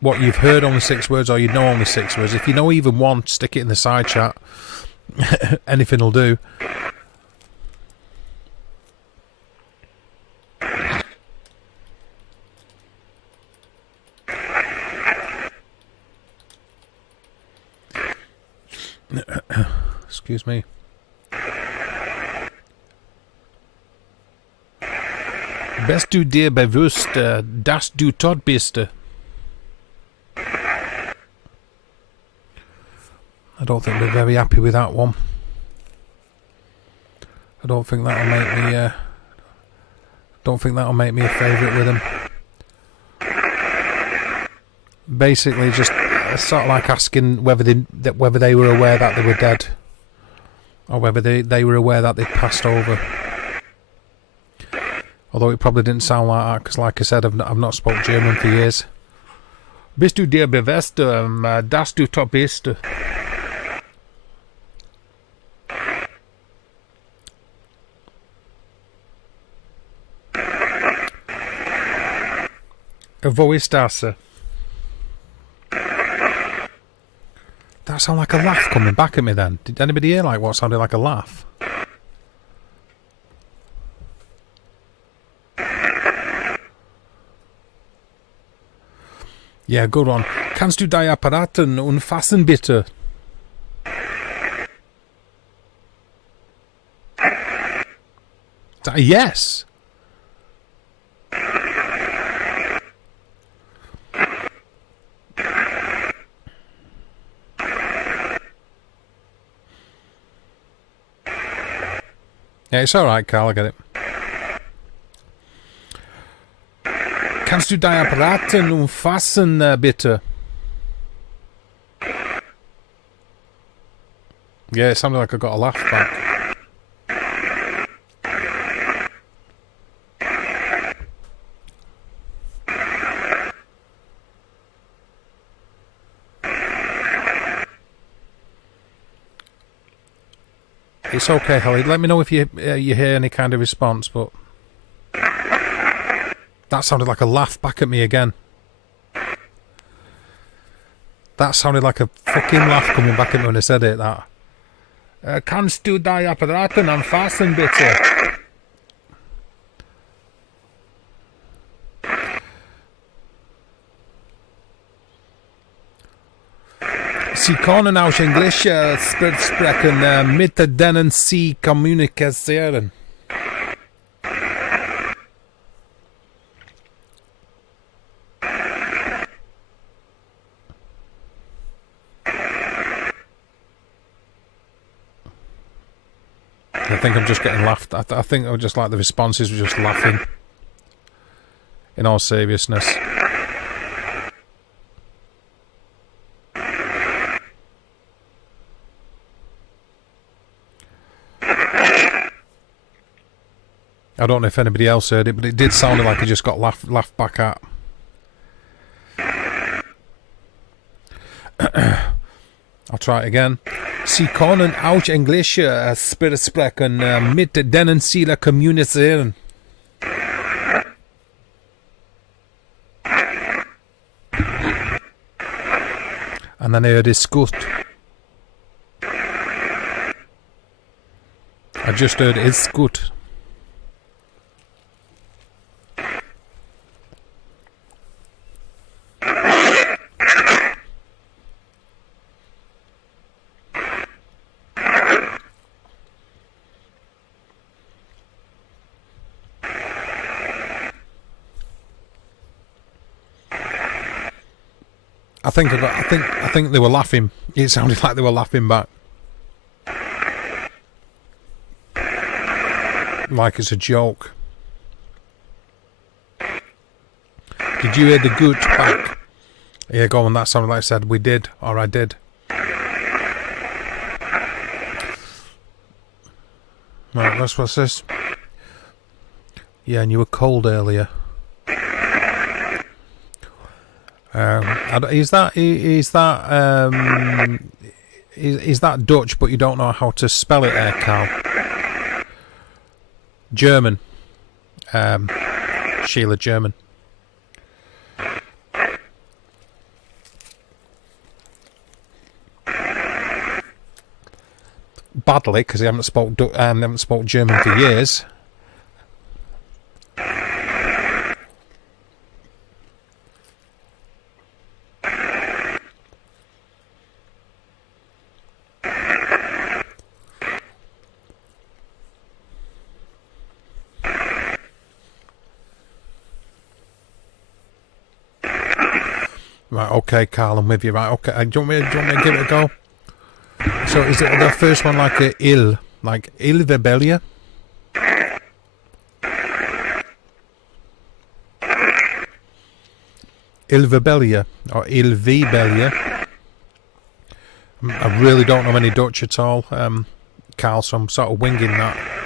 What you've heard only 6 words, or you know only 6 words. If you know even one, stick it in the side chat. Anything will do. Excuse me. Bist du dir bewusst, dass du tot bist? I don't think we're very happy with that one. I don't think that'll make me a favourite with them. Basically, just sort of like asking whether they were aware that they were dead, or whether they were aware that they'd passed over. Although it probably didn't sound like that, because like I said, I've not spoke German for years. Bist du dir bewusst, dass du tot bist? Wo ist das? That sounded like a laugh coming back at me then. Did anybody hear like what sounded like a laugh? Yeah, good one. Kannst du die Apparaten umfassen, bitte? Is that a yes? Yeah, it's alright, Carl, I get it. Kannst du die Apparaten umfassen, bitte? Yeah, it sounded like I got a laugh back. It's okay, Holly. Let me know if you hear any kind of response, but that sounded like a laugh back at me again. That sounded like a fucking laugh coming back at me when I said it, that. Kannst du die Apparaten anfassen, bitte? Sie können auch Englisch sprechen, mit denen Sie kommunizieren. I think I'm just getting laughed. I think I just like the responses were just laughing. In all seriousness. don't know if anybody else heard it, but it did sound like he just got laughed back at. I'll try it again. Sie können auch Englisch sprechen mit denen Sie kommunizieren. And then I heard it's good. I just heard it's good. I think they were laughing. It sounded like they were laughing back. Like it's a joke. Did you hear the good back? Yeah, go on, that sounded like I said we did, or I did. Right, what's this? Yeah, and you were cold earlier. Is that Dutch, but you don't know how to spell it there, Carl? German. Sheila, German. Badly, because I haven't spoke German for years. Right, okay, Carl, I'm with you. Right, okay. Do you want me to give it a go? So is it the first one like a il Vebelia? Il Vebelia or Il Vebelia? I really don't know any Dutch at all, Carl, so I'm sort of winging that.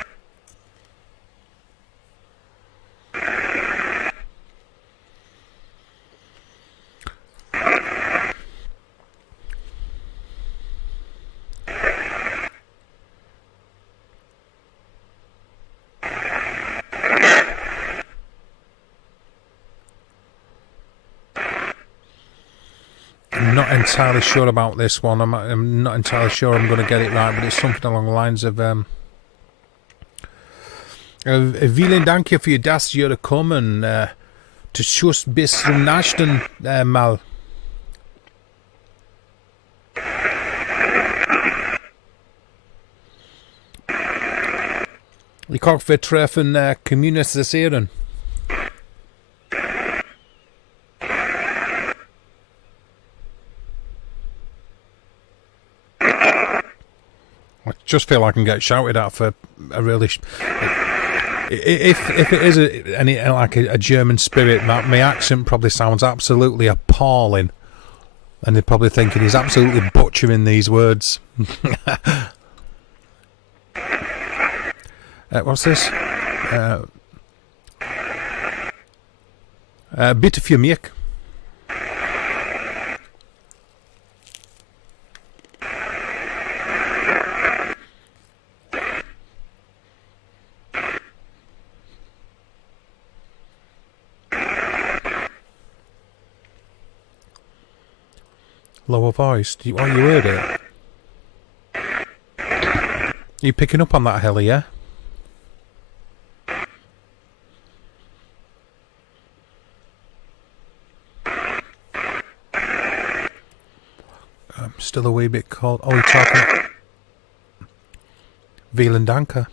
I'm not entirely sure about this one. I'm not entirely sure I'm going to get it right, but it's something along the lines of vielen Dank für das Ihr Kommen. Tschüss bis zum nächsten Mal. Ich hoffe, wir treffen kommunizieren. I just feel I can get shouted at for a really... If it is a German spirit, my accent probably sounds absolutely appalling. And they're probably thinking he's absolutely butchering these words. What's this? Bitte für mich. Lower voice. You heard it? Are you picking up on that, Helly, yeah? I'm still a wee bit cold. Oh, you're talking... Vielen Danke.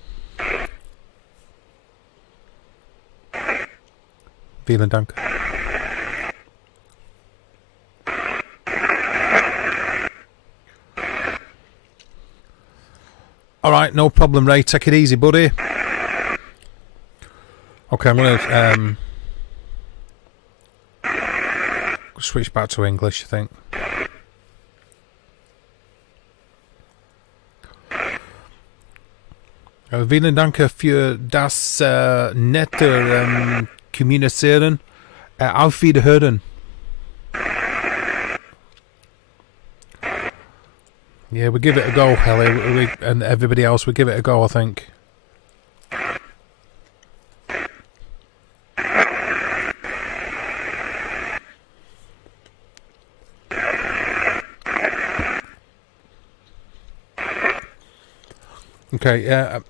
Vielen Danke. Alright, no problem, Ray. Take it easy, buddy. Okay, I'm going to switch back to English, I think. Vielen Dank für das nette Kommunizieren. Auf Wiederhören. Yeah, we give it a go, Ellie, and everybody else. We give it a go, I think. Okay,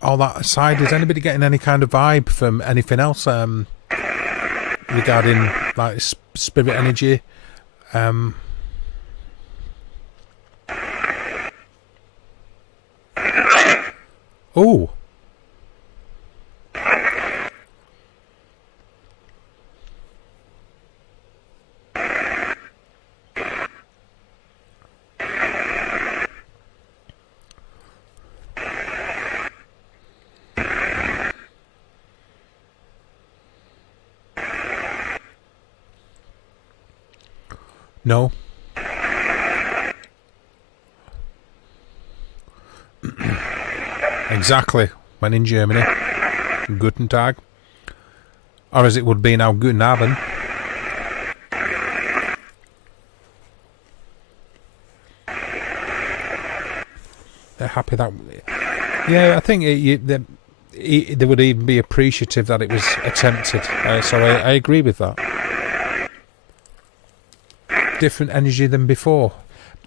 all that aside, is anybody getting any kind of vibe from anything else regarding like spirit energy? Oh. No. Exactly. When in Germany. Guten Tag. Or as it would be now, Guten Abend. They're happy that... Yeah, I think they would even be appreciative that it was attempted. So I agree with that. Different energy than before.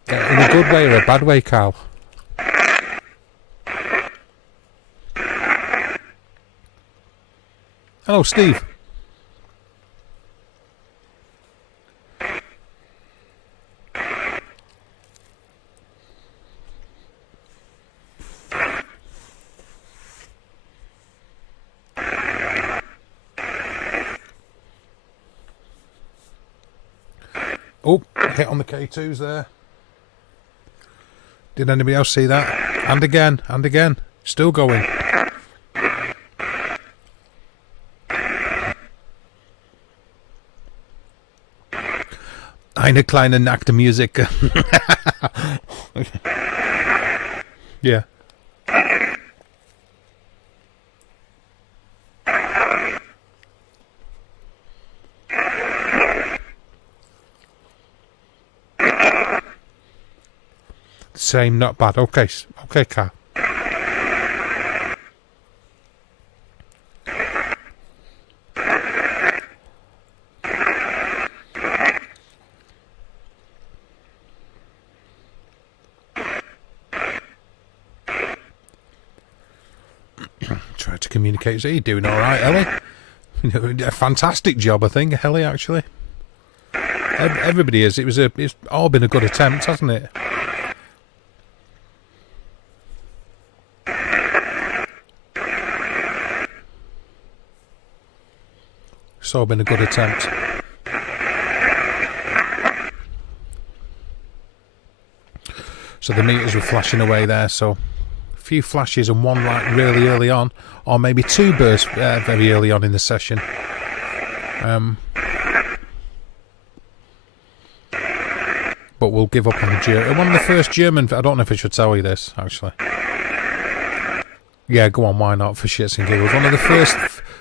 In a good way or a bad way, Carl? Hello, Steve. Oh, hit on the K2's there. Did anybody else see that? And again, and again. Still going. Eine kleine nackte Musik. Yeah. Same, not bad. Okay, okay, Carl. Try to communicate. So you're doing all right, Ellie. A fantastic job, I think, Ellie. Actually, everybody is. It's all been a good attempt, hasn't it? It's all been a good attempt. So the meters were flashing away there, so a few flashes and one light really early on, or maybe two bursts very early on in the session. But we'll give up on the German. One of the first German... I don't know if I should tell you this, actually. Yeah, go on, why not, for shits and giggles. One of the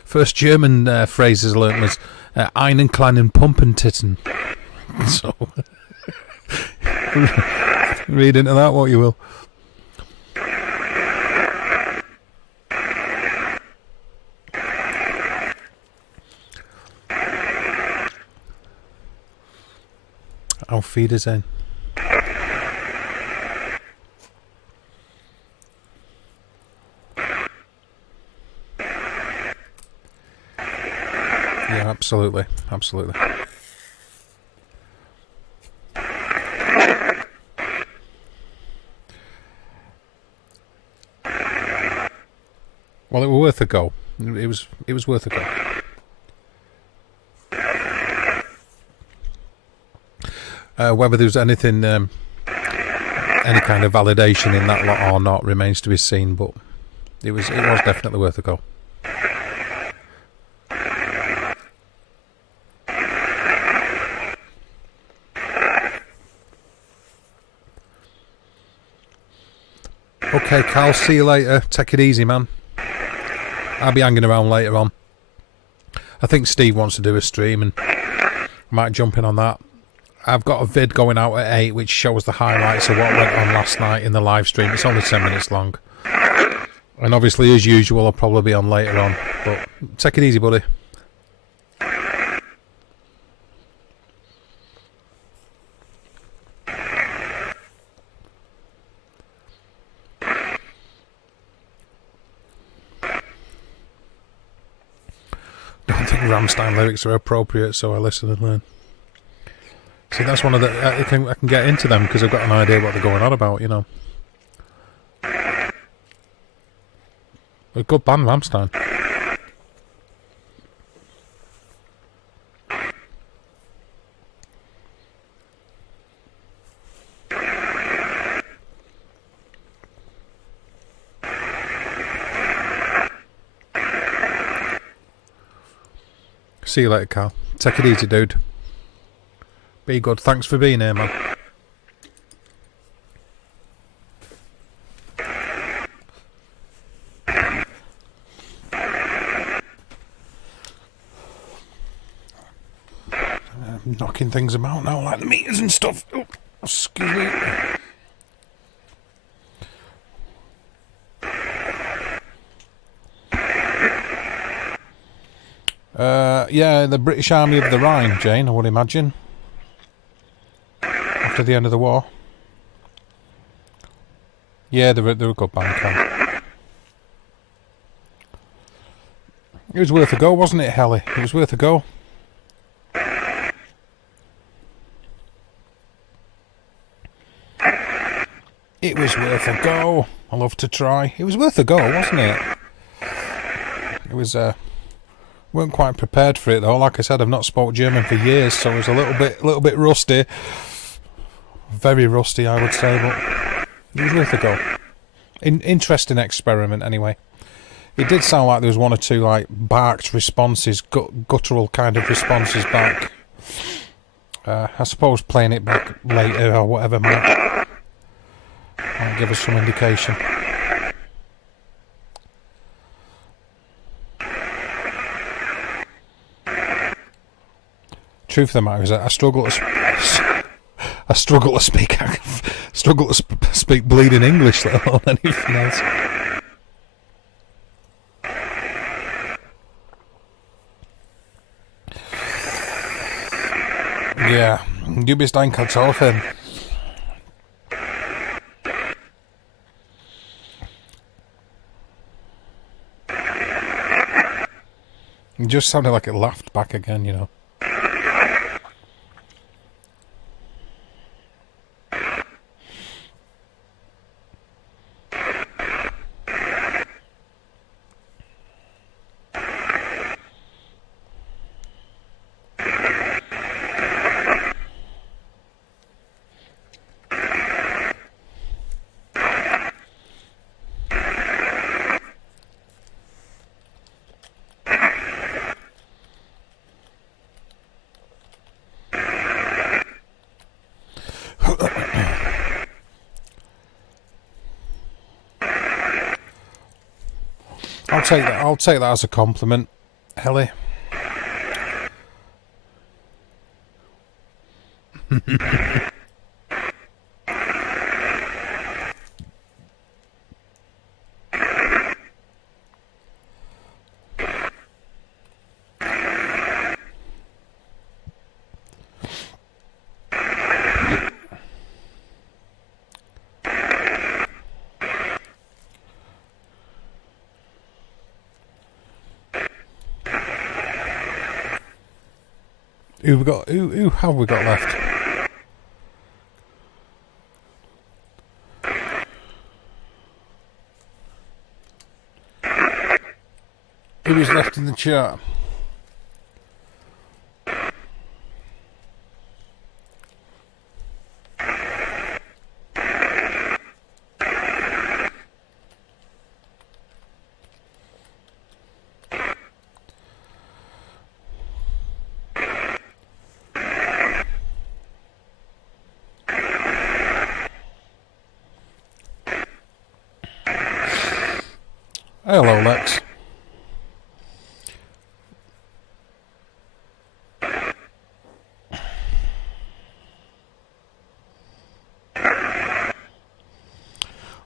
first German phrases I learnt was einen kleinen Pumpentitten. So, read into that what you will. Auf Wiedersehen. Yeah, absolutely, absolutely. Well, it was worth a go. It was worth a go. Whether there was anything, any kind of validation in that lot or not remains to be seen. But it was definitely worth a go. Okay, Cal, see you later. Take it easy, man. I'll be hanging around later on. I think Steve wants to do a stream and I might jump in on that. I've got a vid going out at 8 which shows the highlights of what went on last night in the live stream. It's only 10 minutes long. And obviously, as usual, I'll probably be on later on. But take it easy, buddy. I don't think Rammstein lyrics are appropriate, so I listen and learn. See, that's one of the... I can get into them because I've got an idea what they're going on about, you know. A good band, Rammstein. See you later, Carl. Take it easy, dude. Be good. Thanks for being here, man. I'm knocking things about now, like the meters and stuff. Oh, excuse me. Yeah, the British Army of the Rhine, Jane, I would imagine. After the end of the war. Yeah, they're a good band, Cal. It was worth a go, wasn't it, Helly? It was worth a go. It was worth a go. I love to try. It was worth a go, wasn't it? It was, weren't quite prepared for it though. Like I said, I've not spoke German for years, so it was a little bit rusty. Very rusty, I would say, but it was worth a go. Interesting experiment, anyway. It did sound like there was one or two like barked responses, guttural kind of responses back. I suppose playing it back later or whatever might give us some indication. Truth of the matter is that I struggle to speak bleeding English, let alone anything else. Ja, du bist ein Kartoffel. It just sounded like it laughed back again, you know. I'll take that as a compliment, Helly. Who have we got left? Who is left in the chat? Hello, Lex.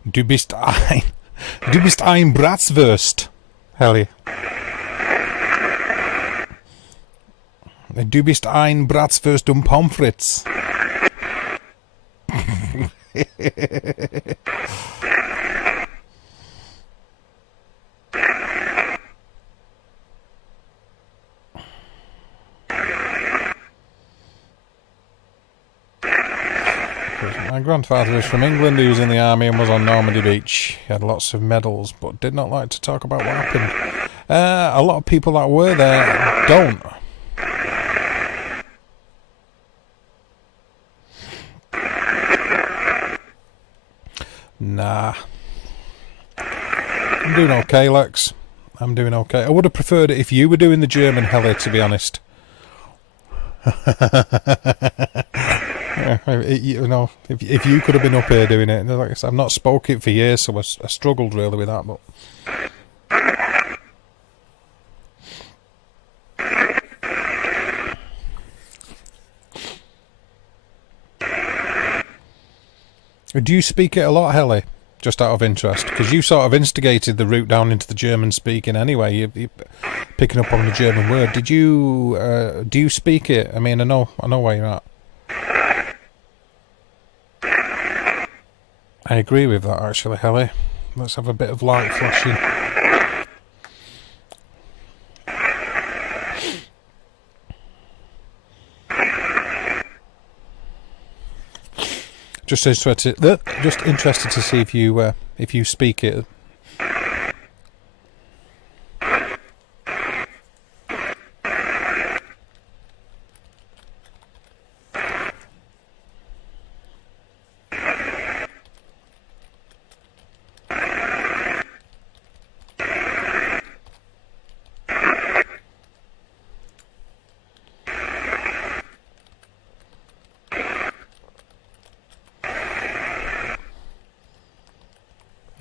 Du bist ein Bratwurst, Helly. Du bist ein Bratwurst und Pommes frites. My grandfather is from England. He was in the army and was on Normandy Beach. He had lots of medals, but did not like to talk about what happened. A lot of people that were there don't. Nah. I'm doing okay, Lex. I'm doing okay. I would have preferred it if you were doing the German heli, to be honest. You know, if you could have been up here doing it. Like I said, I've not spoken it for years, so I struggled really with that. But do you speak it a lot, Helly? Just out of interest, because you sort of instigated the route down into the German speaking anyway. You picking up on the German word. Did you? Do you speak it? I mean, I know where you're at. I agree with that, actually, Helly. Let's have a bit of light flashing. Just interested to see if you speak it.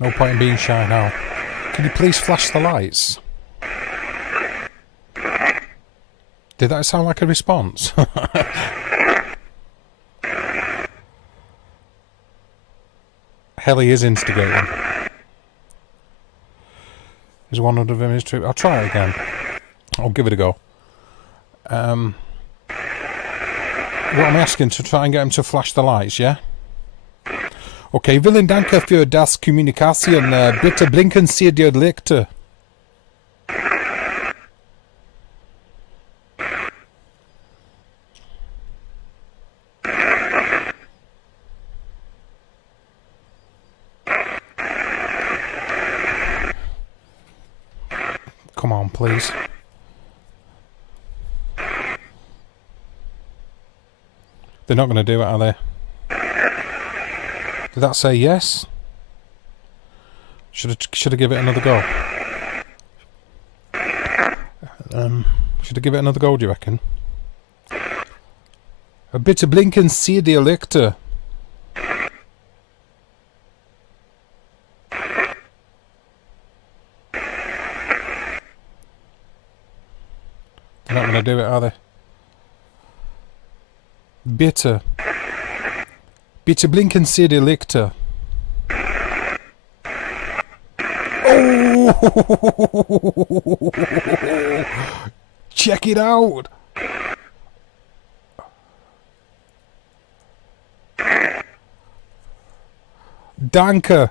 No point in being shy now. Can you please flash the lights? Did that sound like a response? Helly is instigating. Is one of them is true? I'll try it again. I'll give it a go. What am I asking? To try and get him to flash the lights, yeah? Okay, vielen Dank für das Kommunikation. Bitte blinken Sie die Lichter. Come on, please. They're not going to do it, are they? Did that say yes? Should I give it another go? Should I give it another go, do you reckon? A bit of blinken see the Lichter. They're not going to do it, are they? Bitte. Bitte blinken Sie die Lichter. Oh! Check it out! Danke!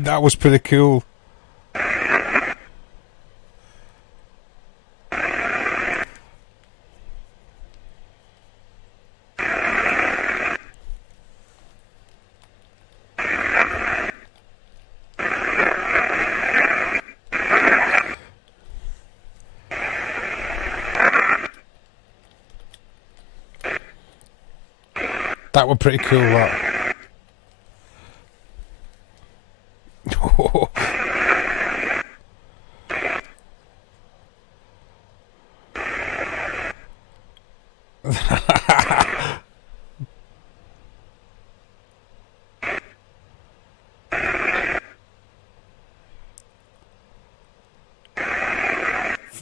That was pretty cool. That was pretty cool, that.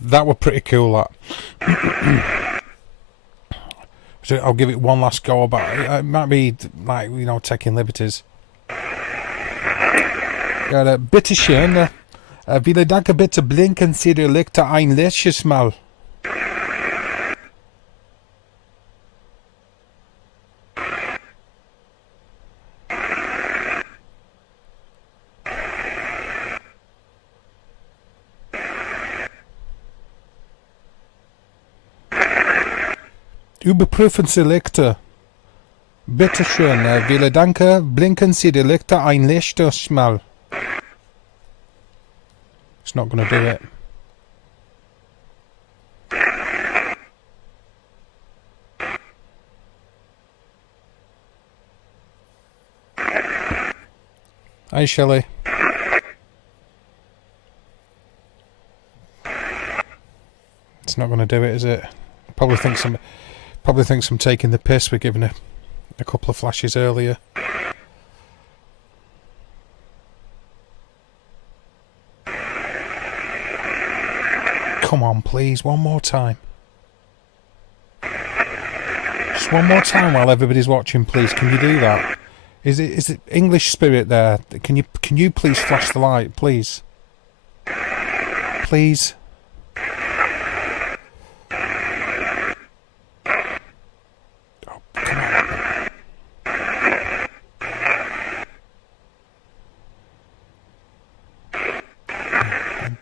That were pretty cool, that. So I'll give it one last go, but it might be, like, you know, taking liberties. Ja, bitteschön. Vielen Dank, bitte blinken Sie die Lichter ein letztes Mal. Überprüfen Sie Lichter. Bitte schön, vielen Dank, blinken Sie die Lichter ein letztes Mal. It's not going to do it. Hi, Shelley. It's not going to do it, is it? Probably thinks I'm taking the piss. We're giving a couple of flashes earlier. Come on, please, one more time. Just one more time while everybody's watching, please. Can you do that? Is it English Spirit there? Can you please flash the light, please? Please. Oh, come on.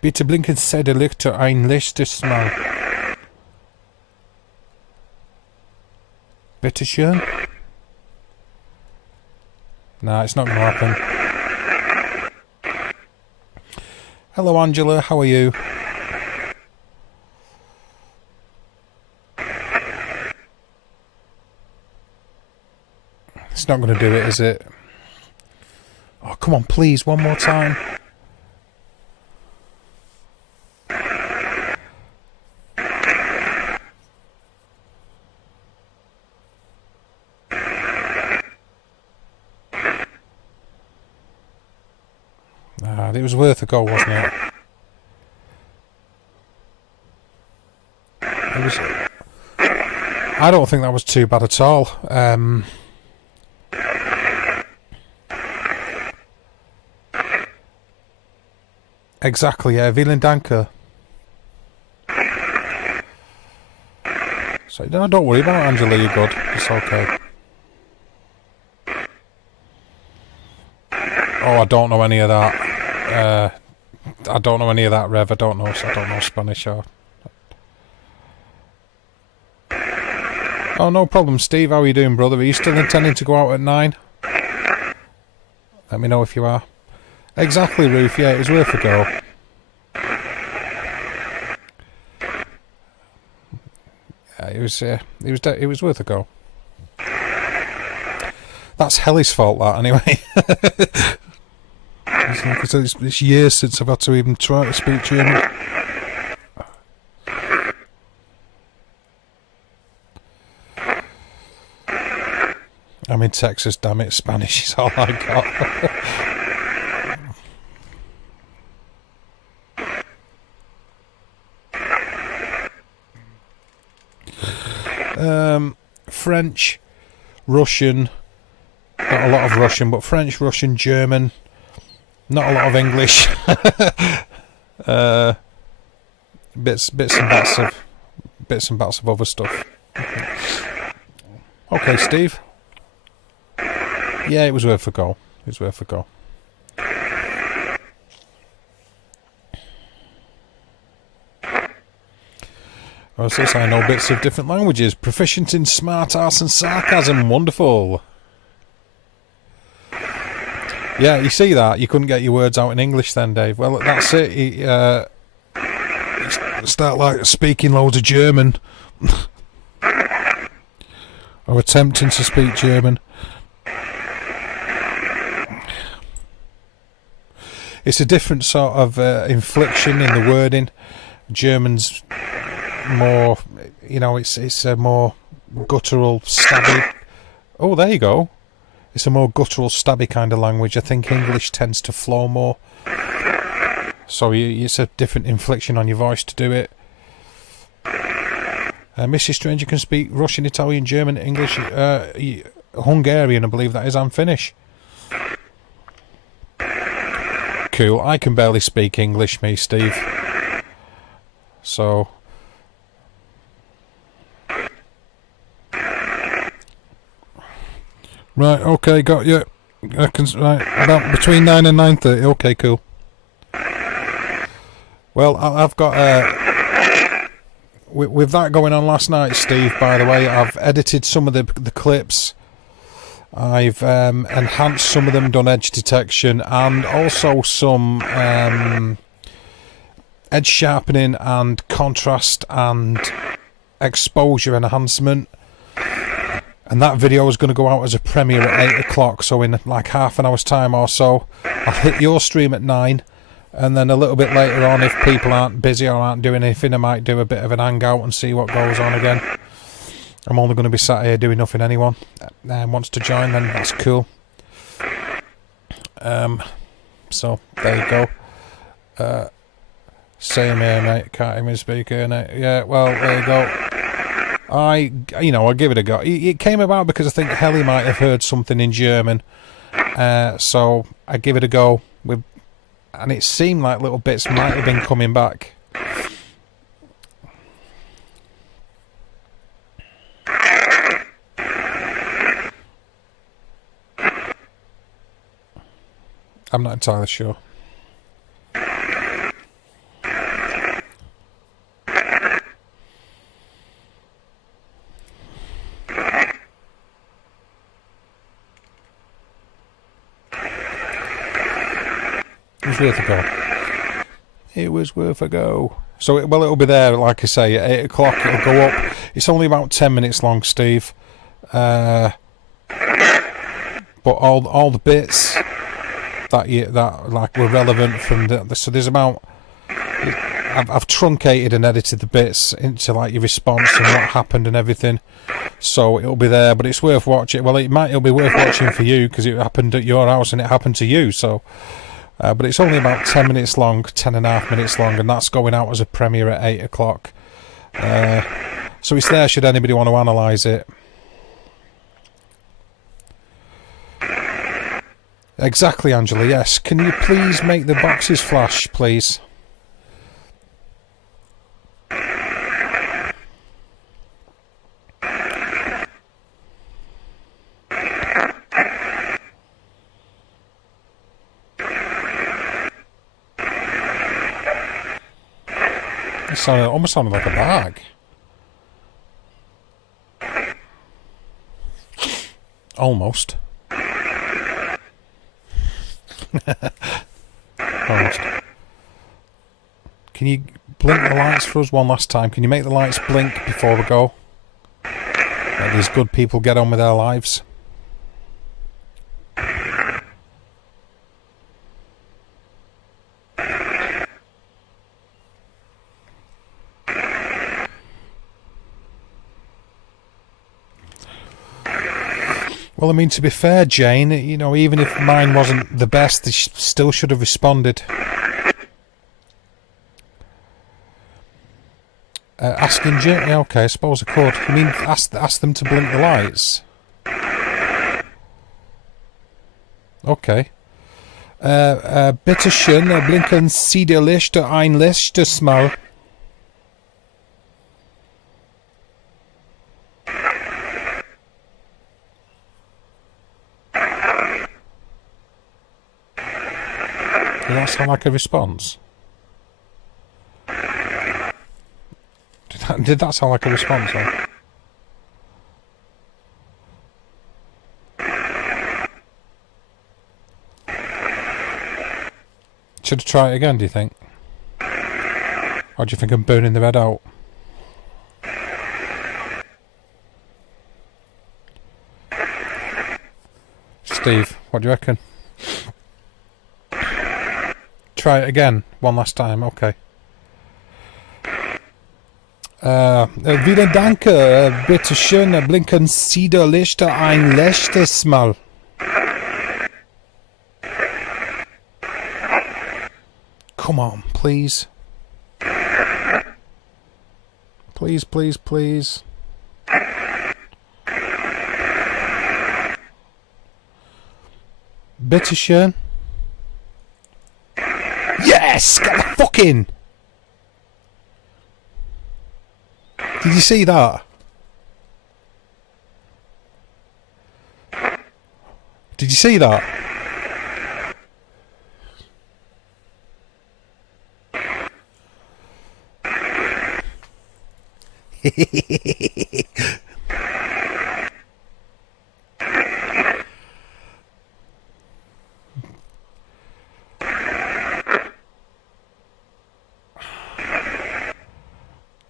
Bitte blinken Sie die Lichter ein letztes Mal. Bitte schön. Nah, it's not going to happen. Hello, Angela. How are you? It's not going to do it, is it? Oh, come on, please. One more time. It was worth a go, wasn't it? I don't think that was too bad at all. Exactly, yeah. Vielen Danke. So, no, don't worry about it, Angela. You're good. It's okay. Oh, I don't know any of that. I don't know any of that, Rev. I don't know Spanish. Or... Oh, no problem, Steve. How are you doing, brother? Are you still intending to go out at 9? Let me know if you are. Exactly, Ruth. Yeah, it was worth a go. It was worth a go. That's Helly's fault, that, anyway. It's years since I've had to even try to speak German. I'm in Texas, damn it. Spanish is all I got. French, Russian, not a lot of Russian, but French, Russian, German. Not a lot of English. Bits and bats of other stuff. Okay, Steve. Yeah, it was worth a go. What's this? I know bits of different languages. Proficient in smart arse and sarcasm. Wonderful. Yeah, you see that? You couldn't get your words out in English then, Dave. Well, that's it. You start like speaking loads of German. Or attempting to speak German. It's a different sort of inflection in the wording. German's more, you know, it's more guttural, stabby. Oh, there you go. It's a more guttural, stabby kind of language. I think English tends to flow more. So it's a different inflection on your voice to do it. Mrs. Stranger can speak Russian, Italian, German, English, Hungarian, I believe that is, and Finnish. Cool. I can barely speak English, me, Steve. So... Right, okay, got you. Right, about between 9 and 9:30. Okay, cool. Well, I've got... with that going on last night, Steve, by the way, I've edited some of the clips. I've enhanced some of them, done edge detection, and also some edge sharpening and contrast and exposure enhancement. And that video is going to go out as a premiere at 8 o'clock, so in like half an hour's time or so. I'll hit your stream at 9, and then a little bit later on, if people aren't busy or aren't doing anything, I might do a bit of an hangout and see what goes on again. I'm only going to be sat here doing nothing. Anyone wants to join, then that's cool. So there you go. Same here, mate. Can't even speak here, mate. Yeah, well, there you go. I'll give it a go. It came about because I think Helly might have heard something in German. So I give it a go. And it seemed like little bits might have been coming back. I'm not entirely sure. It was worth a go. It was worth a go. So, it'll be there, like I say, at 8 o'clock. It'll go up. It's only about 10 minutes long, Steve. But all the bits that like were relevant from so there's about... I've truncated and edited the bits into like your response and what happened and everything. So it'll be there, but it's worth watching. Well, it'll be worth watching for you because it happened at your house and it happened to you. So, but it's only about 10 minutes long, 10.5 minutes long, and that's going out as a premiere at 8 o'clock. So it's there should anybody want to analyse it. Exactly, Angela, yes. Can you please make the boxes flash, please? It almost sounded like a bag. Almost. Almost. Can you blink the lights for us one last time? Can you make the lights blink before we go? Let these good people get on with their lives. Well, I mean, to be fair, Jane, you know, even if mine wasn't the best, they still should have responded. Asking Jane, yeah, okay, I suppose I could. You mean ask them to blink the lights? Okay. Bitte schön, blinken Sie die Lichter ein letztes Mal. Did that sound like a response? Did that sound like a response? Or? Should I try it again, do you think? Or do you think I'm burning the red out? Steve, what do you reckon? Try it again, one last time, okay. Vielen Dank, bitte schön, blinken Sie der Lichter ein letztes Mal. Come on, please. Please, please, please. Bitte schön. Yes! Get the fucking... Did you see that? Did you see that?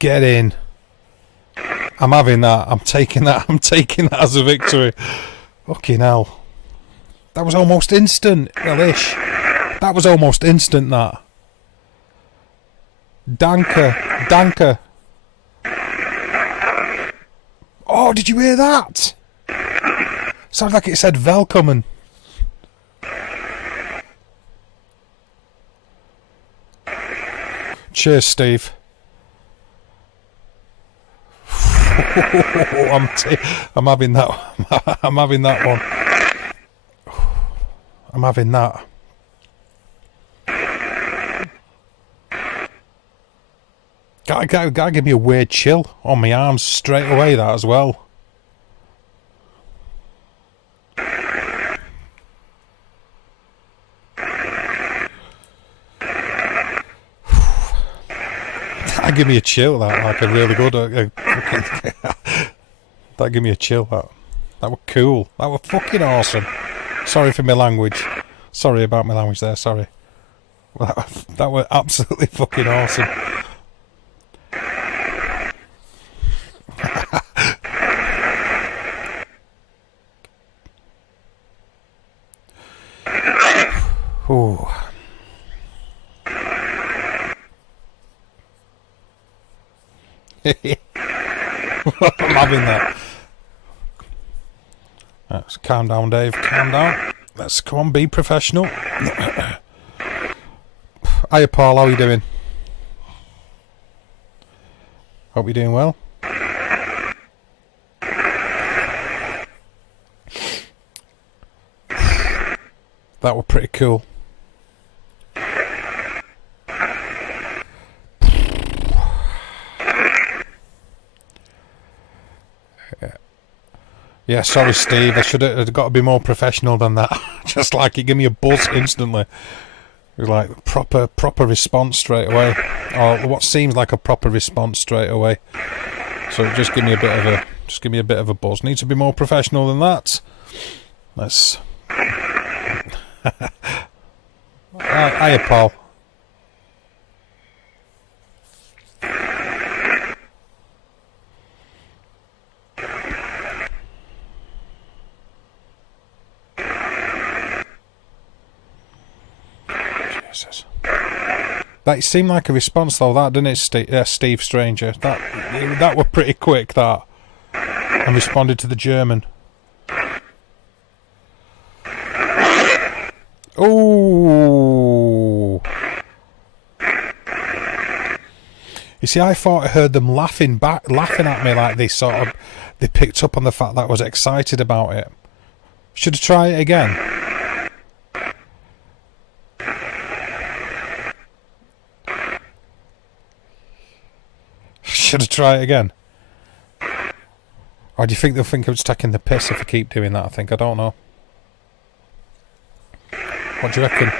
Get in. I'm having that. I'm taking that. I'm taking that as a victory. Fucking hell. That was almost instant, Elish. That was almost instant, that. Danke. Danke. Oh, did you hear that? Sounds like it said Velkommen. Cheers, Steve. I'm having that. I'm having that one. I'm having that. Gotta give me a weird chill on my arms straight away, that as well. That give me a chill, that, like a really good... that give me a chill, that. That was cool. That was fucking awesome. Sorry for my language. Sorry about my language there, sorry. That was absolutely fucking awesome. Ooh. I'm having that. Let's calm down, Dave. Calm down. Let's come on, be professional. Hiya, Paul. How are you doing? Hope you're doing well. That was pretty cool. Yeah, sorry, Steve. I should have got to be more professional than that. Just like it gave me a buzz instantly. It was like proper response straight away, or what seems like a proper response straight away. So just give me a bit of a buzz. Need to be more professional than that. Let's. Hiya, Paul. That seemed like a response though, that didn't it, Steve Stranger? That were pretty quick, that. And responded to the German. Ooh. You see, I thought I heard them laughing at me like they they picked up on the fact that I was excited about it. Should I try it again? Should I try it again? Or do you think they'll think I'm just taking the piss if I keep doing that? I don't know. What do you reckon?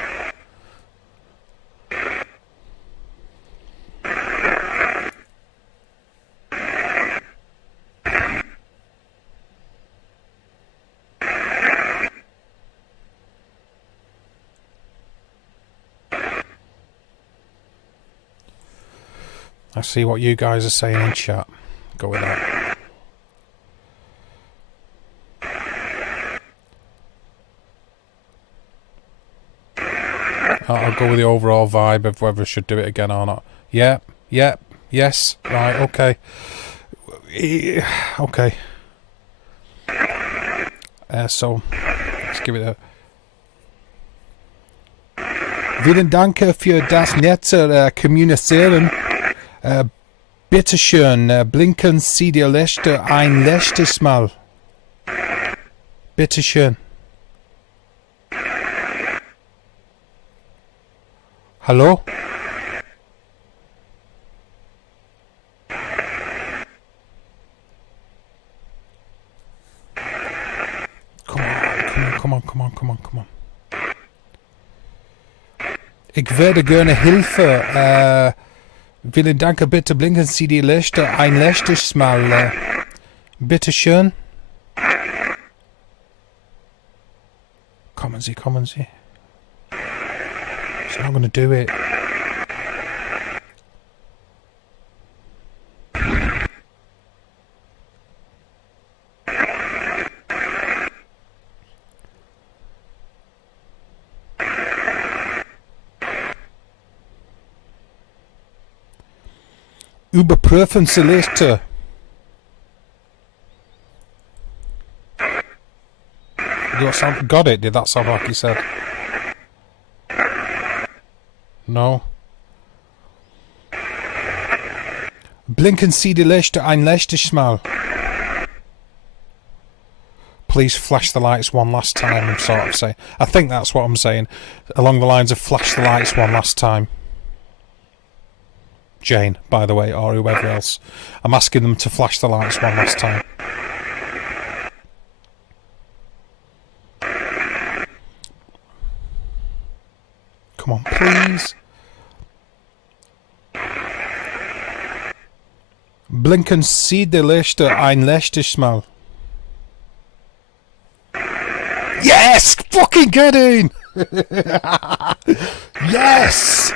I see what you guys are saying in chat. Go with that. I'll go with the overall vibe of whether I should do it again or not. Yep, yep, Yes. Right. Okay. Okay. So, let's give it a... Vielen Dank für das nette Kommunizieren. Bitte schön, blinken Sie die Lichter ein letztes Mal. Bitte schön. Hallo? Come on. Ich werde gerne Hilfe. Vielen Dank, bitte blinken Sie die Lichter ein letztes Mal. Bitte schön. Kommen Sie. It's not gonna do it. Überprüfen Sie Lichter. Got it? Did that sound like he said? No. Blinken Sie die Lichter ein letztes Mal. Please flash the lights one last time, I'm sort of saying. I think that's what I'm saying. Along the lines of flash the lights one last time. Jane, by the way, or whoever else. I'm asking them to flash the lights one last time. Come on, please. Blinken Sie die Lichter ein letztes Mal. Yes! Fucking get in! Yes!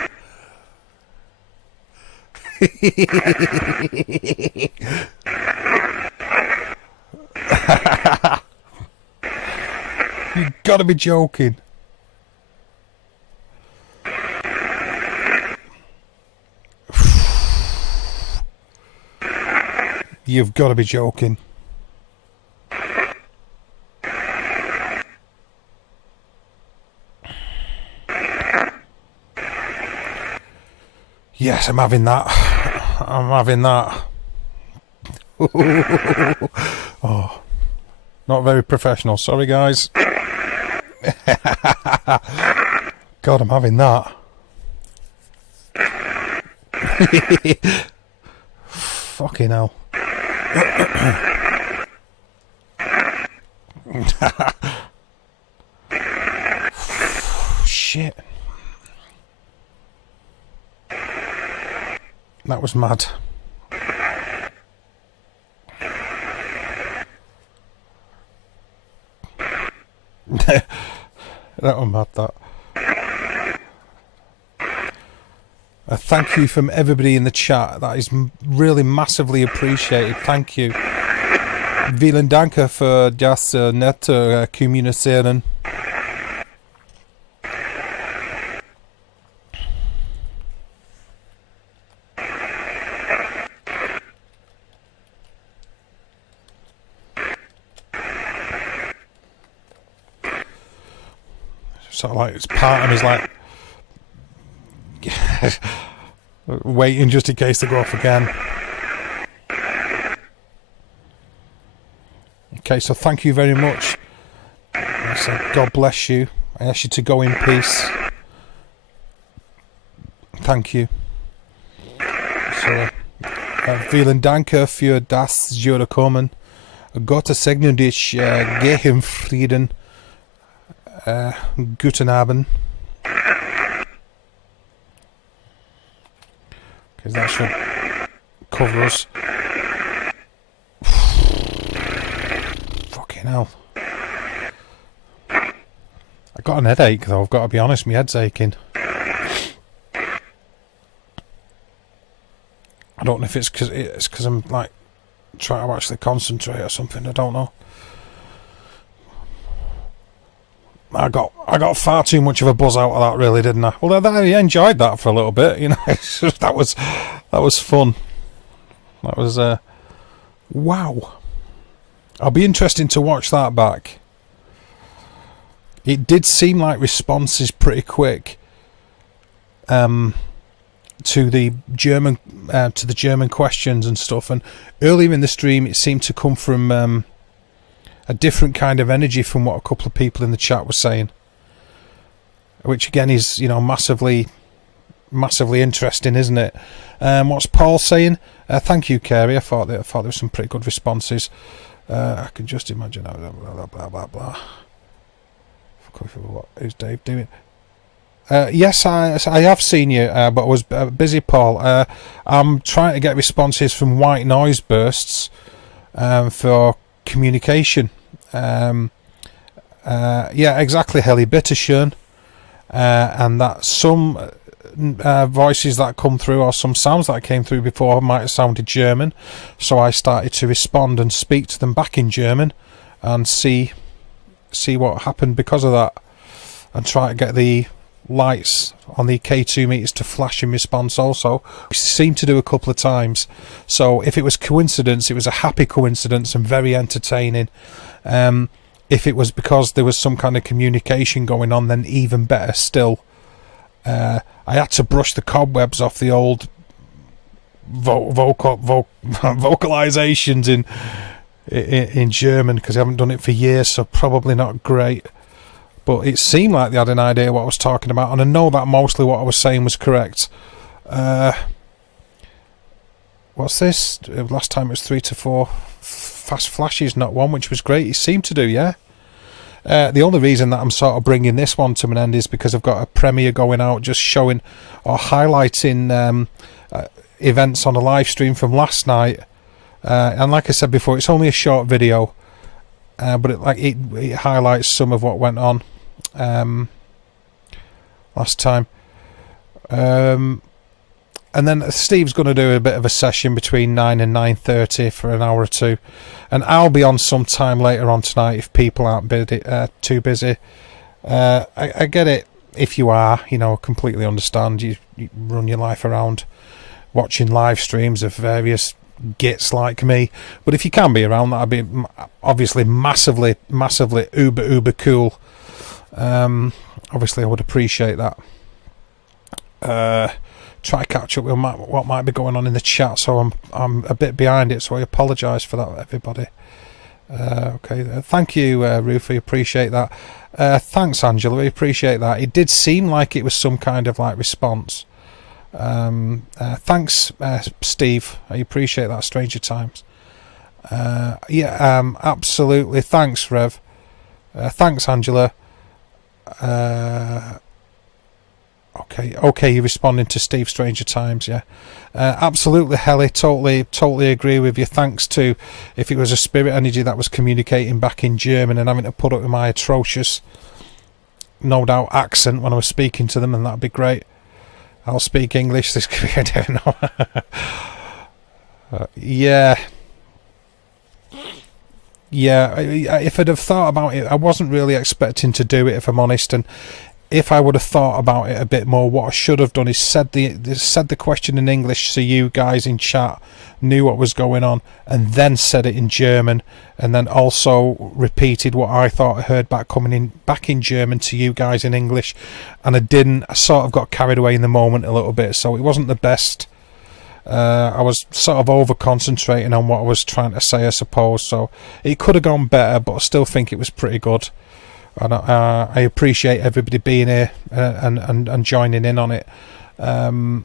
You gotta be joking. You've got to be joking. Yes, I'm having that. I'm having that. Oh, not very professional. Sorry, guys. God, I'm having that. Fucking hell. Shit. That was mad. That was mad, that. A thank you from everybody in the chat. That is really massively appreciated. Thank you. Vielen Dank für das nette Kommunizieren. Sort of like, it's part of me is like waiting just in case they go off again. Okay, so thank you very much. So God bless you. I ask you to go in peace. Thank you. So, vielen Dank für das Kommen. Gott segne dich. Geh in Frieden. Guten Abend. Because that should cover us. Fucking hell. I got an headache though, I've got to be honest, my head's aching. I don't know if it's because I'm like trying to actually concentrate or something, I don't know. I got far too much of a buzz out of that, really, didn't I? Well, I enjoyed that for a little bit, you know. that was fun. That was wow. I'll be interested to watch that back. It did seem like responses pretty quick to the German questions and stuff, and earlier in the stream it seemed to come from a different kind of energy from what a couple of people in the chat were saying, which again is, you know, massively interesting, isn't it? What's Paul saying? Thank you, Kerry. I thought there were some pretty good responses. I can just imagine how blah blah blah blah. What is Dave doing? Yes, I have seen you, but I was busy, Paul. I'm trying to get responses from white noise bursts for communication. Yeah, exactly, Heli. Bitteschön. And that some voices that come through, or some sounds that came through before, might have sounded German, so I started to respond and speak to them back in German and see what happened because of that, and try to get the lights on the K2 meters to flash in response also. We seemed to do a couple of times, so if it was coincidence, it was a happy coincidence and very entertaining. If it was because there was some kind of communication going on, then even better still. I had to brush the cobwebs off the old vocalizations in German, because I haven't done it for years, so probably not great. But it seemed like they had an idea what I was talking about, and I know that mostly what I was saying was correct. What's this? Last time it was 3 to 4 fast flashes, not one, which was great. It seemed to do, yeah. The only reason that I'm sort of bringing this one to an end is because I've got a premiere going out just showing or highlighting events on a live stream from last night. And like I said before, it's only a short video, but it highlights some of what went on last time. And then Steve's going to do a bit of a session between 9 and 9:30 for an hour or two, and I'll be on some time later on tonight if people aren't too busy. I get it if you are, you know, completely understand. You run your life around watching live streams of various gits like me, but if you can be around, that'd be obviously massively uber cool. Obviously I would appreciate that. Try to catch up with what might be going on in the chat, so I'm a bit behind it, so I apologise for that, everybody. Okay, thank you, Ruthie, appreciate that. Thanks, Angela, we appreciate that. It did seem like it was some kind of like response. Thanks, Steve, I appreciate that. Stranger Times. Yeah, absolutely. Thanks, Rev. Thanks, Angela. Okay, you're responding to Steve, Stranger Times, yeah. Absolutely, Helly, totally agree with you. Thanks to, if it was a spirit energy that was communicating back in German and having to put up with my atrocious, no doubt, accent when I was speaking to them, and that'd be great. I'll speak English, this could be, I don't know. Yeah, if I'd have thought about it, I wasn't really expecting to do it, if I'm honest, and if I would have thought about it a bit more, what I should have done is said the question in English so you guys in chat knew what was going on, and then said it in German, and then also repeated what I thought I heard back in German to you guys in English, and I didn't. I sort of got carried away in the moment a little bit, so it wasn't the best. I was sort of over concentrating on what I was trying to say, I suppose, so it could have gone better, but I still think it was pretty good. And I appreciate everybody being here and joining in on it. Oh,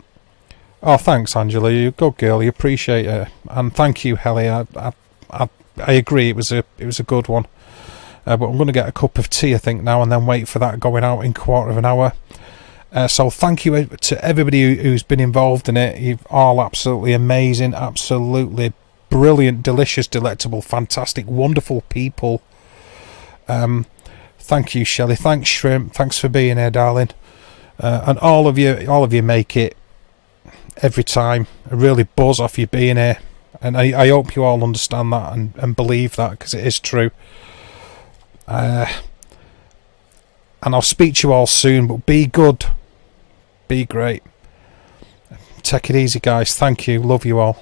thanks, Angela. You're a good girl. You appreciate it, and thank you, Helly. I agree. It was a good one. But I'm going to get a cup of tea, I think, now, and then wait for that going out in a quarter of an hour. So thank you to everybody who's been involved in it. You're all absolutely amazing, absolutely brilliant, delicious, delectable, fantastic, wonderful people. Thank you, Shelley. Thanks, Shrimp. Thanks for being here, darling. And all of you make it every time. I really buzz off you being here, and I hope you all understand that and believe that, because it is true. and I'll speak to you all soon, but be good, be great, take it easy guys, thank you, love you all.